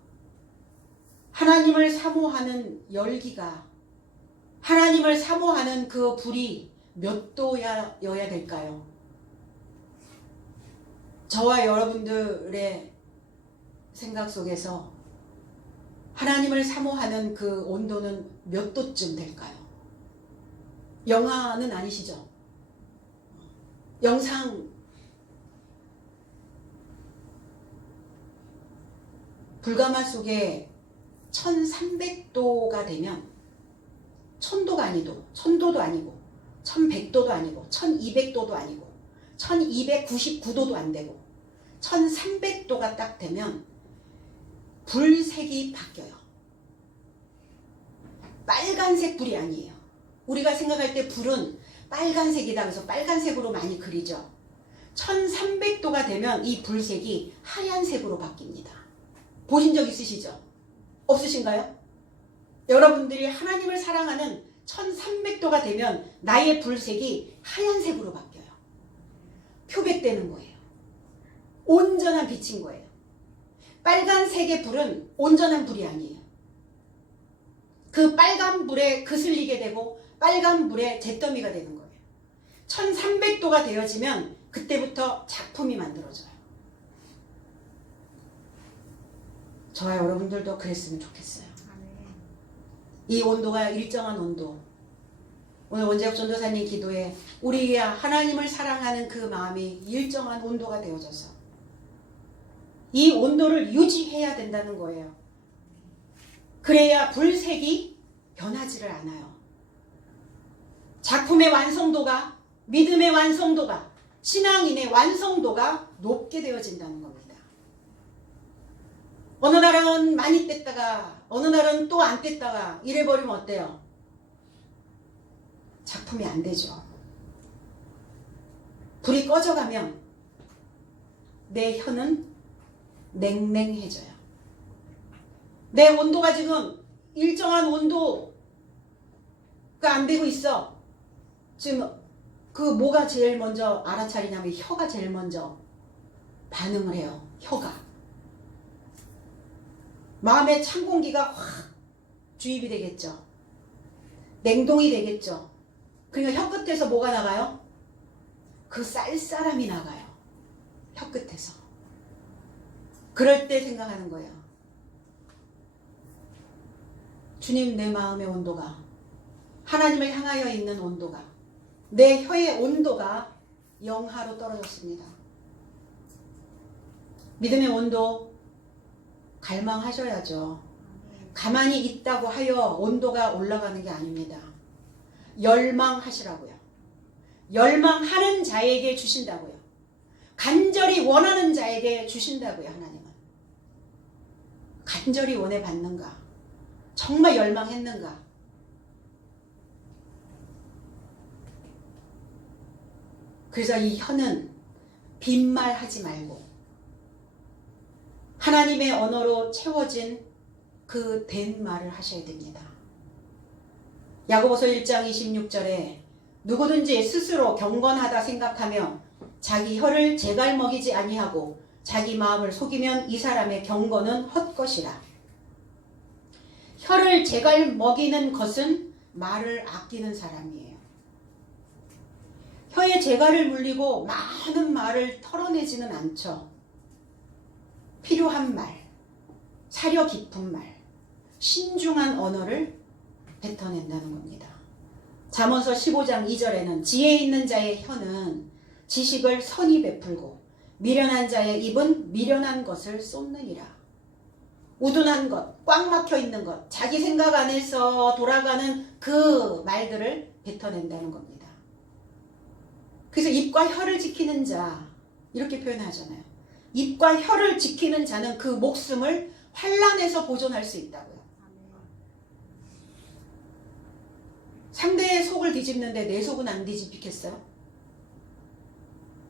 하나님을 사모하는 열기가 하나님을 사모하는 그 불이 몇 도여야 될까요? 저와 여러분들의 생각 속에서 하나님을 사모하는 그 온도는 몇 도쯤 될까요? 영하는 아니시죠? 영상 불가마 속에 1300도가 되면 1000도가 아니고 1000도도 아니고 1100도도 아니고 1200도도 아니고 1299도도 안 되고 1300도가 딱 되면 불색이 바뀌어요. 빨간색 불이 아니에요. 우리가 생각할 때 불은 빨간색이다 그래서 빨간색으로 많이 그리죠. 1300도가 되면 이 불색이 하얀색으로 바뀝니다. 보신 적 있으시죠? 없으신가요? 여러분들이 하나님을 사랑하는 1300도가 되면 나의 불색이 하얀색으로 바뀌어요. 표백되는 거예요. 온전한 빛인 거예요. 빨간색의 불은 온전한 불이 아니에요. 그 빨간 불에 그슬리게 되고 빨간 불에 잿더미가 되는 거예요. 1300도가 되어지면 그때부터 작품이 만들어져요. 저와 여러분들도 그랬으면 좋겠어요. 이 온도가 일정한 온도. 오늘 원재혁 전도사님 기도에 우리의 하나님을 사랑하는 그 마음이 일정한 온도가 되어져서 이 온도를 유지해야 된다는 거예요. 그래야 불색이 변하지를 않아요. 작품의 완성도가, 믿음의 완성도가, 신앙인의 완성도가 높게 되어진다는 겁니다. 어느 날은 많이 뗐다가 어느 날은 또 안 뗐다가 이래버리면 어때요? 작품이 안 되죠. 불이 꺼져가면 내 혀는 냉랭해져요. 내 온도가 지금 일정한 온도가 안 되고 있어. 지금 그 뭐가 제일 먼저 알아차리냐면 혀가 제일 먼저 반응을 해요. 혀가. 마음의 찬 공기가 확 주입이 되겠죠. 냉동이 되겠죠. 그러니까 혀 끝에서 뭐가 나가요? 그 쌀쌀함이 나가요. 혀 끝에서. 그럴 때 생각하는 거예요. 주님, 내 마음의 온도가, 하나님을 향하여 있는 온도가, 내 혀의 온도가 영하로 떨어졌습니다. 믿음의 온도 갈망하셔야죠. 가만히 있다고 하여 온도가 올라가는 게 아닙니다. 열망하시라고요. 열망하는 자에게 주신다고요. 간절히 원하는 자에게 주신다고요. 하나님은. 간절히 원해 받는가? 정말 열망했는가? 그래서 이 혀는 빈말하지 말고 하나님의 언어로 채워진 그 된 말을 하셔야 됩니다. 야고보서 1장 26절에 누구든지 스스로 경건하다 생각하며 자기 혀를 제갈 먹이지 아니하고 자기 마음을 속이면 이 사람의 경건은 헛것이라. 혀를 제갈 먹이는 것은 말을 아끼는 사람이에요. 혀에 재갈을 물리고 많은 말을 털어내지는 않죠. 필요한 말, 사려 깊은 말, 신중한 언어를 뱉어낸다는 겁니다. 잠언서 15장 2절에는 지혜 있는 자의 혀는 지식을 선히 베풀고 미련한 자의 입은 미련한 것을 쏟느니라. 우둔한 것, 꽉 막혀 있는 것, 자기 생각 안에서 돌아가는 그 말들을 뱉어낸다는 겁니다. 그래서 입과 혀를 지키는 자, 이렇게 표현하잖아요. 입과 혀를 지키는 자는 그 목숨을 환난에서 보존할 수 있다고요. 상대의 속을 뒤집는데 내 속은 안 뒤집히겠어요?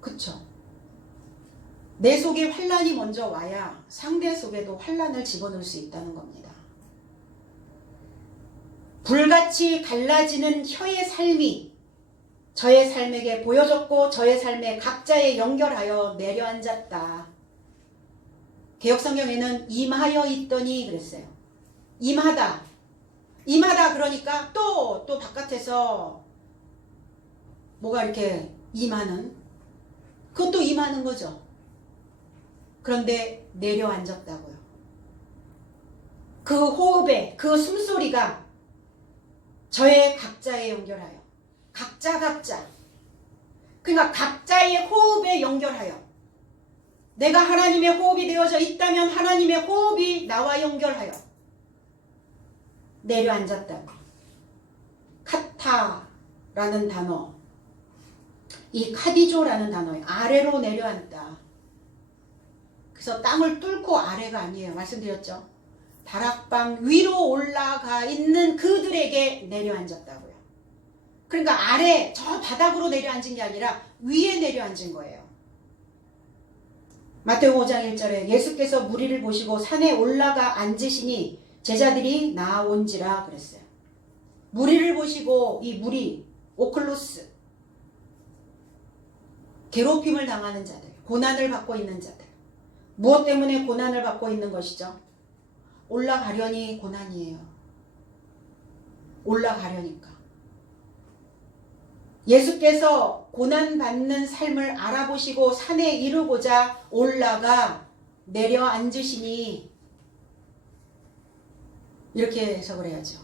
그쵸? 내 속에 환난이 먼저 와야 상대 속에도 환난을 집어넣을 수 있다는 겁니다. 불같이 갈라지는 혀의 삶이 저의 삶에게 보여졌고 저의 삶에 각자에 연결하여 내려앉았다. 개역성경에는 임하여 있더니 그랬어요. 임하다. 임하다 그러니까 또 바깥에서 뭐가 이렇게 임하는, 그것도 임하는 거죠. 그런데 내려앉았다고요. 그 호흡에 그 숨소리가 저의 각자에 연결하여 각자 그러니까 각자의 호흡에 연결하여 내가 하나님의 호흡이 되어져 있다면 하나님의 호흡이 나와 연결하여 내려앉았다고. 카타라는 단어, 이 카디조라는 단어에 아래로 내려앉다. 그래서 땅을 뚫고 아래가 아니에요. 말씀드렸죠. 다락방 위로 올라가 있는 그들에게 내려앉았다고요. 그러니까 아래 저 바닥으로 내려앉은 게 아니라 위에 내려앉은 거예요. 마태복음 5장 1절에 예수께서 무리를 보시고 산에 올라가 앉으시니 제자들이 나온지라 그랬어요. 무리를 보시고, 이 무리, 오클루스, 괴롭힘을 당하는 자들, 고난을 받고 있는 자들. 무엇 때문에 고난을 받고 있는 것이죠? 올라가려니 고난이에요. 올라가려니까. 예수께서 고난받는 삶을 알아보시고 산에 이르고자 올라가 내려앉으시니, 이렇게 해석을 해야죠.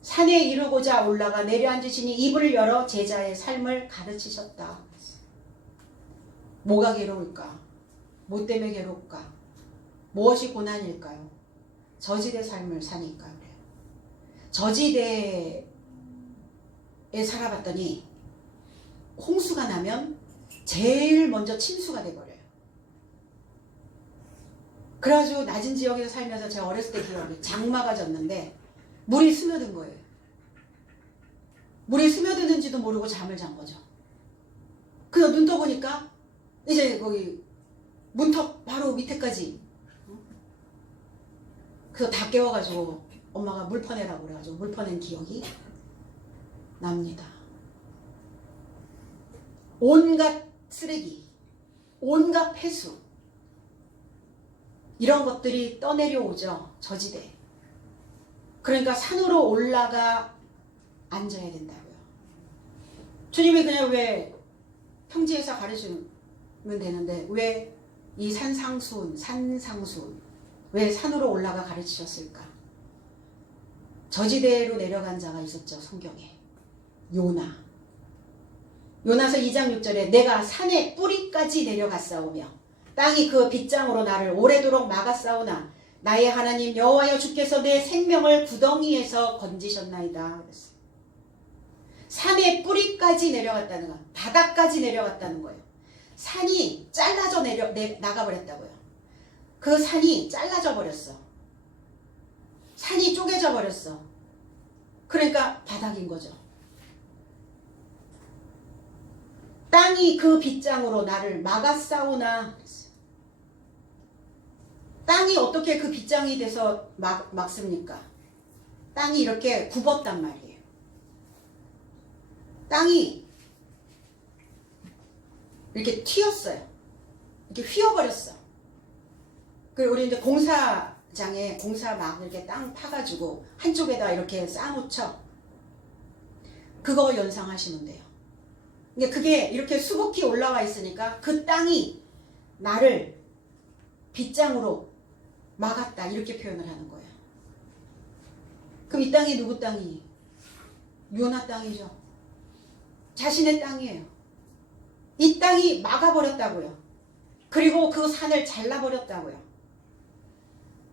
산에 이르고자 올라가 내려앉으시니 입을 열어 제자의 삶을 가르치셨다. 뭐가 괴로울까? 뭐 때문에 괴로울까? 무엇이 고난일까요? 저지대 삶을 사니까 그래요. 저지대에 살아봤더니 홍수가 나면 제일 먼저 침수가 돼버려요. 그래가지고 낮은 지역에서 살면서 제가 어렸을 때 기억이, 장마가 졌는데 물이 스며든 거예요. 물이 스며드는지도 모르고 잠을 잔 거죠. 그래서 눈 떠보니까 이제 거기 문턱 바로 밑에까지. 그래서 다 깨워가지고 엄마가 물 퍼내라고 그래가지고 물 퍼낸 기억이 납니다. 온갖 쓰레기, 온갖 폐수, 이런 것들이 떠내려오죠. 저지대. 그러니까 산으로 올라가 앉아야 된다고요. 주님이 그냥 왜 평지에서 가르치면 되는데 왜 이 산상수훈 왜 산으로 올라가 가르치셨을까? 저지대로 내려간 자가 있었죠. 성경에. 요나서 2장 6절에 내가 산의 뿌리까지 내려갔사오며 땅이 그 빗장으로 나를 오래도록 막았사오나 나의 하나님 여호와여 주께서 내 생명을 구덩이에서 건지셨나이다. 그랬어요. 산의 뿌리까지 내려갔다는 거, 바닥까지 내려갔다는 거예요. 산이 잘라져 나가버렸다고요. 그 산이 잘라져 버렸어. 산이 쪼개져 버렸어. 그러니까 바닥인 거죠. 땅이 그 빗장으로 나를 막았사오나 그랬어요. 땅이 어떻게 그 빗장이 돼서 막습니까? 땅이 이렇게 굽었단 말이에요. 땅이 이렇게 튀었어요. 이렇게 휘어버렸어. 그리고 우리 이제 공사장에 공사 막 이렇게 땅 파가지고 한쪽에다 이렇게 쌓아놓죠. 그거 연상하시면 돼요. 그게 이렇게 수북히 올라와 있으니까 그 땅이 나를 빗장으로 막았다 이렇게 표현을 하는 거예요. 그럼 이 땅이 누구 땅이니? 요나 땅이죠. 자신의 땅이에요. 이 땅이 막아버렸다고요. 그리고 그 산을 잘라버렸다고요.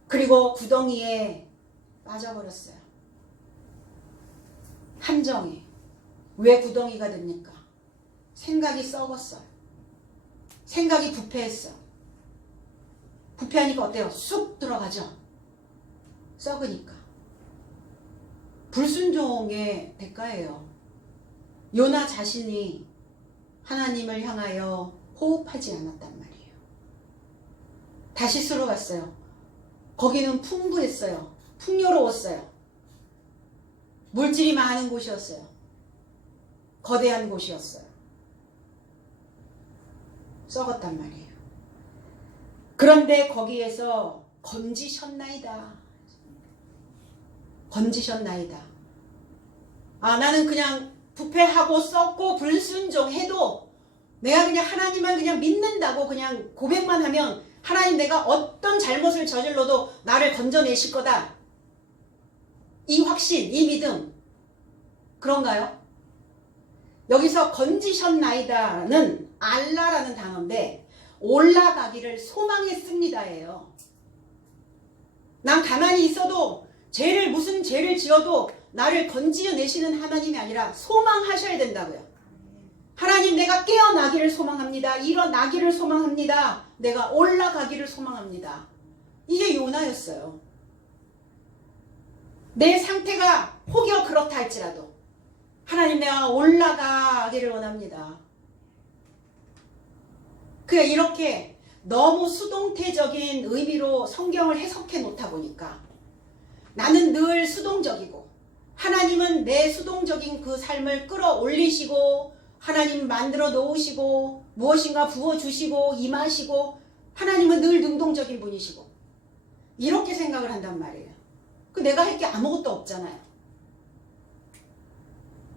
그리고 구덩이에 빠져버렸어요. 함정이. 왜 구덩이가 됩니까? 생각이 썩었어요. 생각이 부패했어. 부패하니까 어때요? 쑥 들어가죠. 썩으니까. 불순종의 대가예요. 요나 자신이 하나님을 향하여 호흡하지 않았단 말이에요. 다시스로 갔어요. 거기는 풍부했어요. 풍요로웠어요. 물질이 많은 곳이었어요. 거대한 곳이었어요. 썩었단 말이에요. 그런데 거기에서 건지셨나이다. 건지셨나이다. 아, 나는 그냥 부패하고 썩고 불순종해도 내가 그냥 하나님만 그냥 믿는다고 그냥 고백만 하면 하나님 내가 어떤 잘못을 저질러도 나를 건져내실 거다. 이 확신, 이 믿음. 그런가요? 여기서 건지셨나이다는 알라라는 단어인데 올라가기를 소망했습니다예요. 난 가만히 있어도 무슨 죄를 지어도 나를 건지내시는 하나님이 아니라 소망하셔야 된다고요. 하나님 내가 깨어나기를 소망합니다. 일어나기를 소망합니다. 내가 올라가기를 소망합니다. 이게 요나였어요. 내 상태가 혹여 그렇다 할지라도 하나님 내가 올라가기를 원합니다. 그냥 이렇게 너무 수동태적인 의미로 성경을 해석해 놓다 보니까 나는 늘 수동적이고 하나님은 내 수동적인 그 삶을 끌어올리시고 하나님 만들어 놓으시고 무엇인가 부어주시고 임하시고 하나님은 늘 능동적인 분이시고 이렇게 생각을 한단 말이에요. 내가 할 게 아무것도 없잖아요.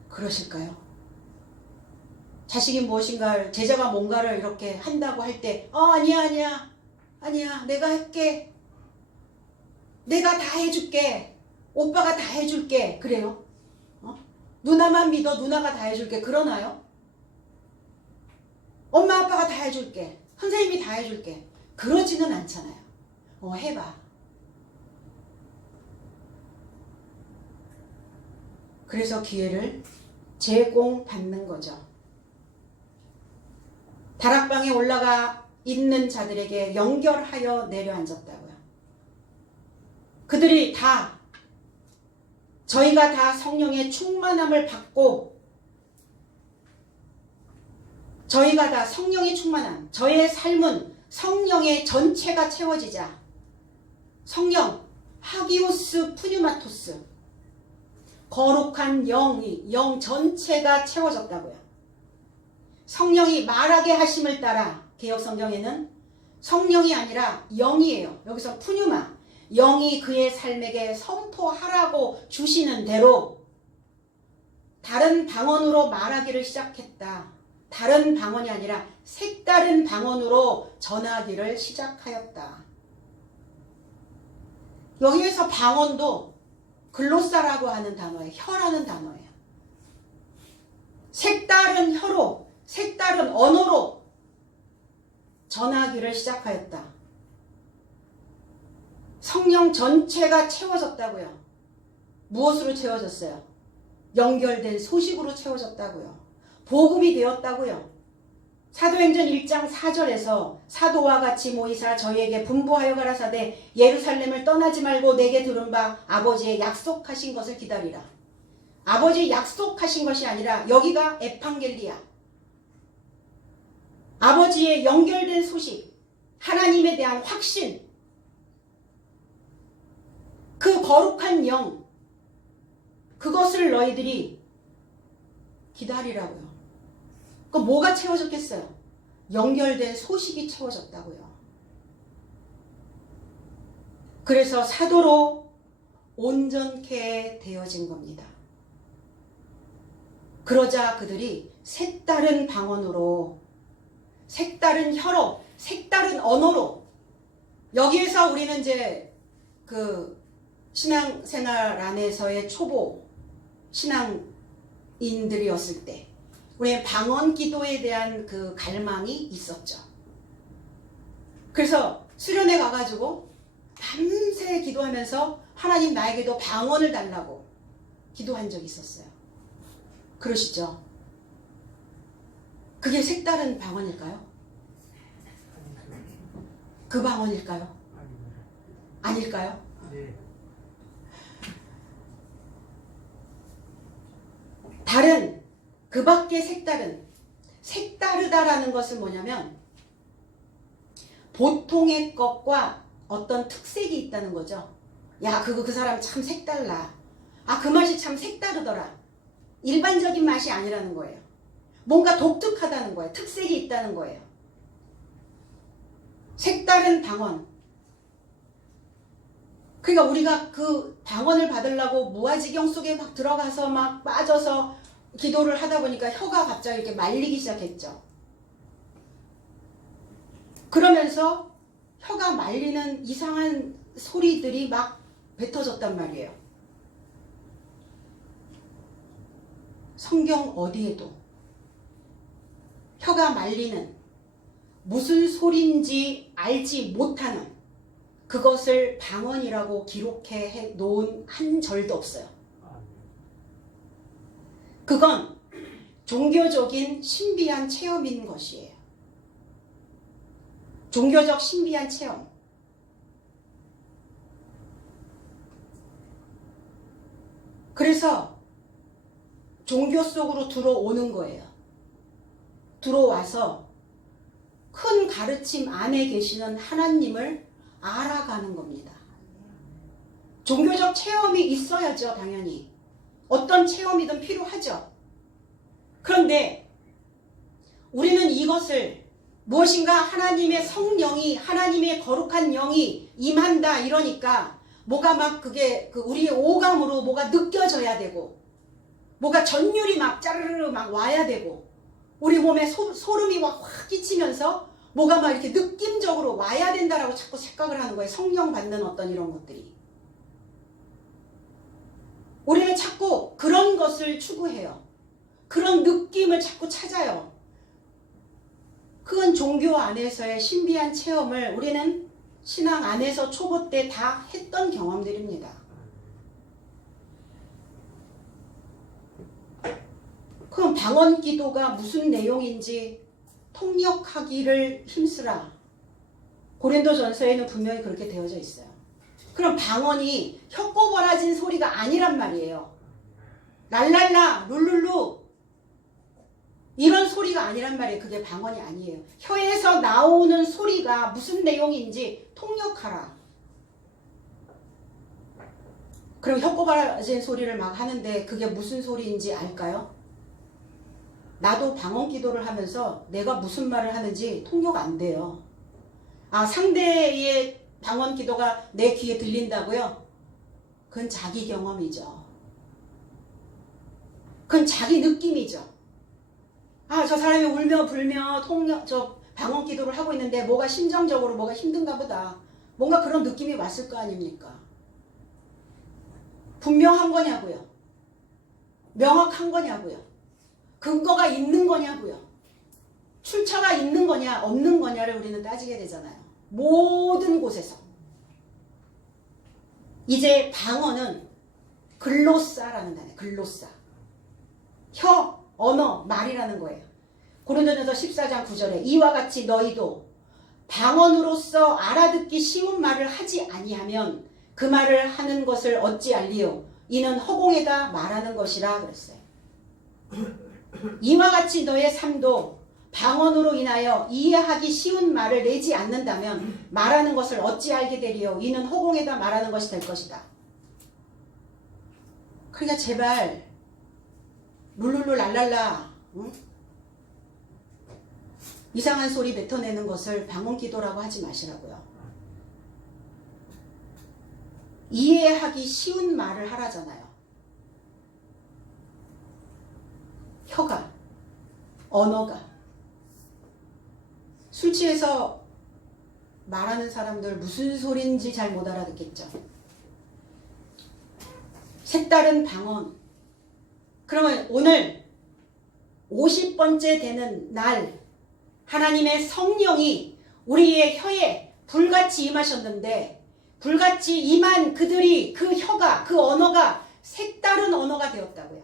그러실까요? 자식이 무엇인가를 제자가 뭔가를 이렇게 한다고 할 때 아니야 내가 할게. 내가 다 해줄게. 오빠가 다 해줄게. 그래요? 누나만 믿어. 누나가 다 해줄게. 그러나요? 엄마 아빠가 다 해줄게. 선생님이 다 해줄게. 그러지는 않잖아요. 해봐. 그래서 기회를 제공받는 거죠. 다락방에 올라가 있는 자들에게 연결하여 내려앉았다고요. 그들이 다 저희가 다 성령의 충만함을 받고 저희가 다 성령의 충만함, 저의 삶은 성령의 전체가 채워지자 성령, 하기오스 푸뉴마토스 거룩한 영 전체가 채워졌다고요. 성령이 말하게 하심을 따라 개역성경에는 성령이 아니라 영이에요. 여기서 푸뉴마, 영이 그의 삶에게 선포하라고 주시는 대로 다른 방언으로 말하기를 시작했다. 다른 방언이 아니라 색다른 방언으로 전하기를 시작하였다. 여기에서 방언도 글로사라고 하는 단어예요. 혀라는 단어예요. 색다른 혀로, 색다른 언어로 전하기를 시작하였다. 성령 전체가 채워졌다고요. 무엇으로 채워졌어요? 연결된 소식으로 채워졌다고요. 복음이 되었다고요. 사도행전 1장 4절에서 사도와 같이 모이사 저희에게 분부하여 가라사대 예루살렘을 떠나지 말고 내게 들은 바 아버지의 약속하신 것을 기다리라. 아버지의 약속하신 것이 아니라 여기가 에판겔리아. 아버지의 연결된 소식, 하나님에 대한 확신, 그 거룩한 영, 그것을 너희들이 기다리라고요. 그럼 뭐가 채워졌겠어요? 연결된 소식이 채워졌다고요. 그래서 사도로 온전케 되어진 겁니다. 그러자 그들이 색다른 방언으로, 색다른 혀로, 색다른 언어로, 여기에서 우리는 이제 그 신앙생활 안에서의 초보 신앙인들이었을 때 우리의 방언 기도에 대한 그 갈망이 있었죠. 그래서 수련회 가가지고 밤새 기도하면서 하나님 나에게도 방언을 달라고 기도한 적이 있었어요. 그러시죠? 그게 색다른 방언일까요? 그 방언일까요? 아닐까요? 네. 다른 그 밖에 색다르다라는 것은 뭐냐면 보통의 것과 어떤 특색이 있다는 거죠. 야, 그 사람 참 색달라. 아, 그 맛이 참 색다르더라. 일반적인 맛이 아니라는 거예요. 뭔가 독특하다는 거예요. 특색이 있다는 거예요. 색다른 방언. 그러니까 우리가 그 방언을 받으려고 무아지경 속에 막 들어가서 막 빠져서 기도를 하다 보니까 혀가 갑자기 이렇게 말리기 시작했죠. 그러면서 혀가 말리는 이상한 소리들이 막 뱉어졌단 말이에요. 성경 어디에도 혀가 말리는 무슨 소리인지 알지 못하는 그것을 방언이라고 기록해 놓은 한 절도 없어요. 그건 종교적인 신비한 체험인 것이에요. 종교적 신비한 체험. 그래서 종교 속으로 들어오는 거예요. 들어와서 큰 가르침 안에 계시는 하나님을 알아가는 겁니다. 종교적 체험이 있어야죠, 당연히. 어떤 체험이든 필요하죠. 그런데 우리는 이것을 무엇인가 하나님의 성령이, 하나님의 거룩한 영이 임한다 이러니까 뭐가 막 그게 우리의 오감으로 뭐가 느껴져야 되고, 뭐가 전율이 막 짜르르 막 와야 되고, 우리 몸에 소름이 막 확 끼치면서 뭐가 막 이렇게 느낌적으로 와야 된다라고 자꾸 생각을 하는 거예요. 성령 받는 어떤 이런 것들이. 우리는 자꾸 그런 것을 추구해요. 그런 느낌을 자꾸 찾아요. 그건 종교 안에서의 신비한 체험을 우리는 신앙 안에서 초보 때 다 했던 경험들입니다. 그럼 방언 기도가 무슨 내용인지 통역하기를 힘쓰라. 고린도전서에는 분명히 그렇게 되어져 있어요. 그럼 방언이 혀꼬벌어진 소리가 아니란 말이에요. 랄랄라 룰룰루 이런 소리가 아니란 말이에요. 그게 방언이 아니에요. 혀에서 나오는 소리가 무슨 내용인지 통역하라. 그럼 혀꼬벌어진 소리를 막 하는데 그게 무슨 소리인지 알까요? 나도 방언 기도를 하면서 내가 무슨 말을 하는지 통역 안 돼요. 아, 상대의 방언 기도가 내 귀에 들린다고요? 그건 자기 경험이죠. 그건 자기 느낌이죠. 아, 저 사람이 울며 불며 방언 기도를 하고 있는데 뭐가 심정적으로 뭐가 힘든가 보다. 뭔가 그런 느낌이 왔을 거 아닙니까? 분명한 거냐고요? 명확한 거냐고요? 근거가 있는 거냐고요? 출처가 있는 거냐 없는 거냐를 우리는 따지게 되잖아요. 모든 곳에서. 이제 방언은 글로사라는 단어예요. 글로사. 혀, 언어, 말이라는 거예요. 고린도전서 14장 9절에 이와 같이 너희도 방언으로서 알아듣기 쉬운 말을 하지 아니하면 그 말을 하는 것을 어찌 알리요? 이는 허공에다 말하는 것이라 그랬어요. 이와 같이 너의 삶도 방언으로 인하여 이해하기 쉬운 말을 내지 않는다면 말하는 것을 어찌 알게 되리요? 이는 허공에다 말하는 것이 될 것이다. 그러니까 제발 룰룰루 랄랄라 응? 이상한 소리 뱉어내는 것을 방언기도라고 하지 마시라고요. 이해하기 쉬운 말을 하라잖아요. 혀가, 언어가. 술 취해서 말하는 사람들 무슨 소린지 잘 못 알아듣겠죠. 색다른 방언. 그러면 오늘 50번째 되는 날 하나님의 성령이 우리의 혀에 불같이 임하셨는데 불같이 임한 그들이 그 혀가 그 언어가 색다른 언어가 되었다고요.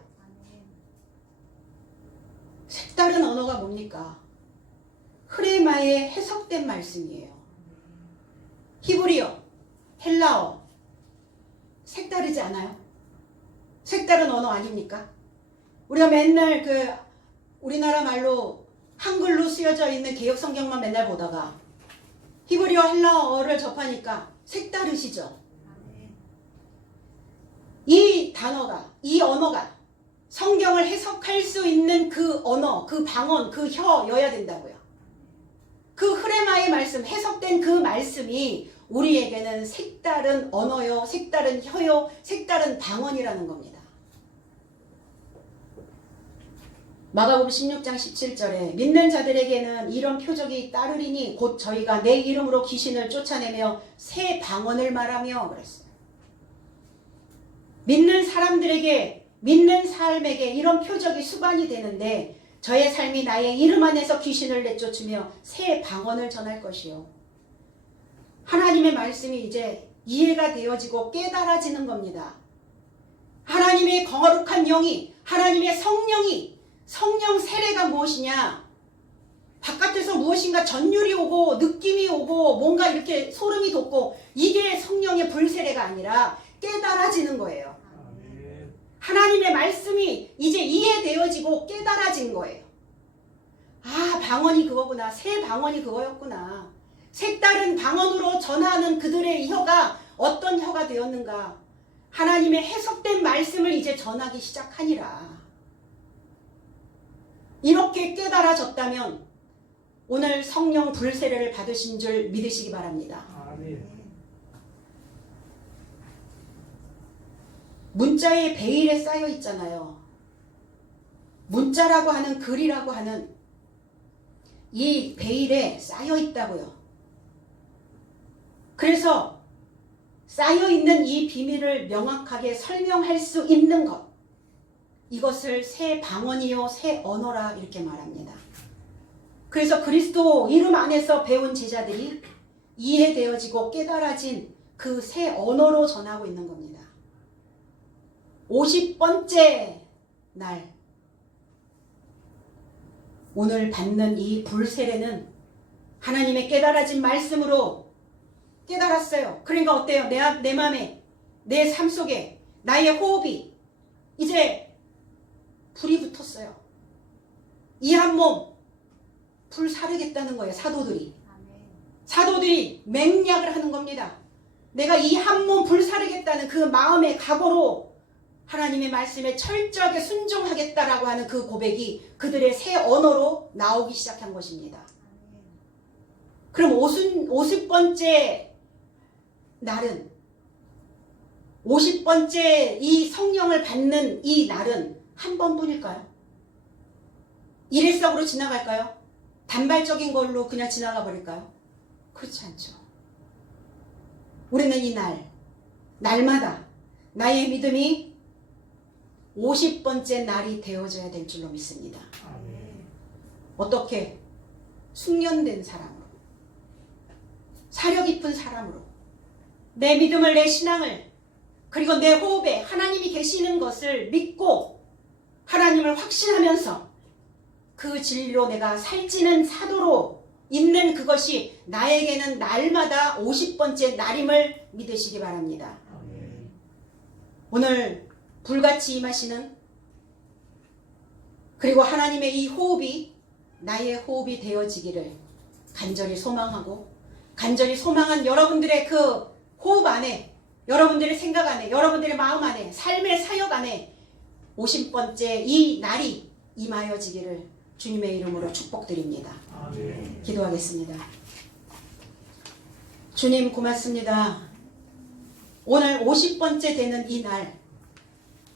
색다른 언어가 뭡니까? 흐레마의 해석된 말씀이에요. 히브리어, 헬라어 색다르지 않아요? 색다른 언어 아닙니까? 우리가 맨날 우리나라 말로 한글로 쓰여져 있는 개역 성경만 맨날 보다가 히브리어, 헬라어를 접하니까 색다르시죠? 이 단어가, 이 언어가 성경을 해석할 수 있는 그 언어, 그 방언, 그 혀여야 된다고요. 그 흐레마의 말씀, 해석된 그 말씀이 우리에게는 색다른 언어요, 색다른 혀요, 색다른 방언이라는 겁니다. 마가복음 16장 17절에 믿는 자들에게는 이런 표적이 따르리니 곧 저희가 내 이름으로 귀신을 쫓아내며 새 방언을 말하며 그랬어요. 믿는 사람들에게, 믿는 삶에게 이런 표적이 수반이 되는데 저의 삶이 나의 이름 안에서 귀신을 내쫓으며 새 방언을 전할 것이요. 하나님의 말씀이 이제 이해가 되어지고 깨달아지는 겁니다. 하나님의 거룩한 영이, 하나님의 성령이, 성령 세례가 무엇이냐? 바깥에서 무엇인가 전율이 오고 느낌이 오고 뭔가 이렇게 소름이 돋고 이게 성령의 불세례가 아니라 깨달아지는 거예요. 하나님의 말씀이 이제 이해되어지고 깨달아진 거예요. 아, 방언이 그거구나. 새 방언이 그거였구나. 색다른 방언으로 전하는 그들의 혀가 어떤 혀가 되었는가? 하나님의 해석된 말씀을 이제 전하기 시작하니라. 이렇게 깨달아졌다면 오늘 성령 불세례를 받으신 줄 믿으시기 바랍니다. 아멘. 문자에 베일에 쌓여 있잖아요. 문자라고 하는 글이라고 하는 이 베일에 쌓여 있다고요. 그래서 쌓여 있는 이 비밀을 명확하게 설명할 수 있는 것, 이것을 새 방언이요 새 언어라 이렇게 말합니다. 그래서 그리스도 이름 안에서 배운 제자들이 이해되어지고 깨달아진 그 새 언어로 전하고 있는 겁니다. 50번째 날 오늘 받는 이 불세례는 하나님의 깨달아진 말씀으로 깨달았어요. 그러니까 어때요? 내 맘에, 내 삶 속에 나의 호흡이 이제 불이 붙었어요. 이 한 몸 불 사르겠다는 거예요. 사도들이 맹약을 하는 겁니다. 내가 이 한 몸 불 사르겠다는 그 마음의 각오로 하나님의 말씀에 철저하게 순종하겠다라고 하는 그 고백이 그들의 새 언어로 나오기 시작한 것입니다. 그럼 50번째 날은 50번째 이 성령을 받는 이 날은 한 번뿐일까요? 일회성으로 지나갈까요? 단발적인 걸로 그냥 지나가 버릴까요? 그렇지 않죠. 우리는 이 날마다 나의 믿음이 50번째 날이 되어져야 될 줄로 믿습니다. 어떻게? 숙련된 사람으로, 사려 깊은 사람으로 내 믿음을, 내 신앙을, 그리고 내 호흡에 하나님이 계시는 것을 믿고 하나님을 확신하면서 그 진리로 내가 살찌는 사도로 있는 그것이 나에게는 날마다 50번째 날임을 믿으시기 바랍니다. 오늘 불같이 임하시는, 그리고 하나님의 이 호흡이 나의 호흡이 되어지기를 간절히 소망하고, 간절히 소망한 여러분들의 그 호흡 안에, 여러분들의 생각 안에, 여러분들의 마음 안에, 삶의 사역 안에 50번째 이 날이 임하여지기를 주님의 이름으로 축복드립니다. 기도하겠습니다. 주님 고맙습니다. 오늘 50번째 되는 이 날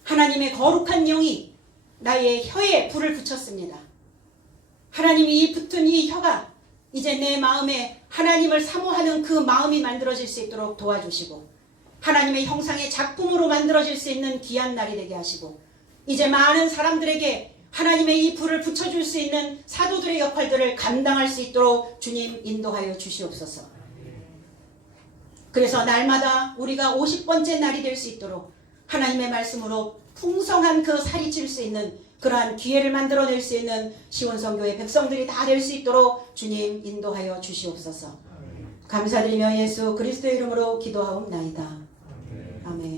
하나님의 거룩한 영이 나의 혀에 불을 붙였습니다. 하나님이 이 붙은 이 혀가 이제 내 마음에 하나님을 사모하는 그 마음이 만들어질 수 있도록 도와주시고 하나님의 형상의 작품으로 만들어질 수 있는 귀한 날이 되게 하시고 이제 많은 사람들에게 하나님의 이 불을 붙여줄 수 있는 사도들의 역할들을 감당할 수 있도록 주님 인도하여 주시옵소서. 그래서 날마다 우리가 50번째 날이 될 수 있도록 하나님의 말씀으로 풍성한 그 살이 찔 수 있는 그러한 기회를 만들어낼 수 있는 시온성교회 백성들이 다 될 수 있도록 주님 인도하여 주시옵소서. 감사드리며 예수 그리스도의 이름으로 기도하옵나이다. 아멘.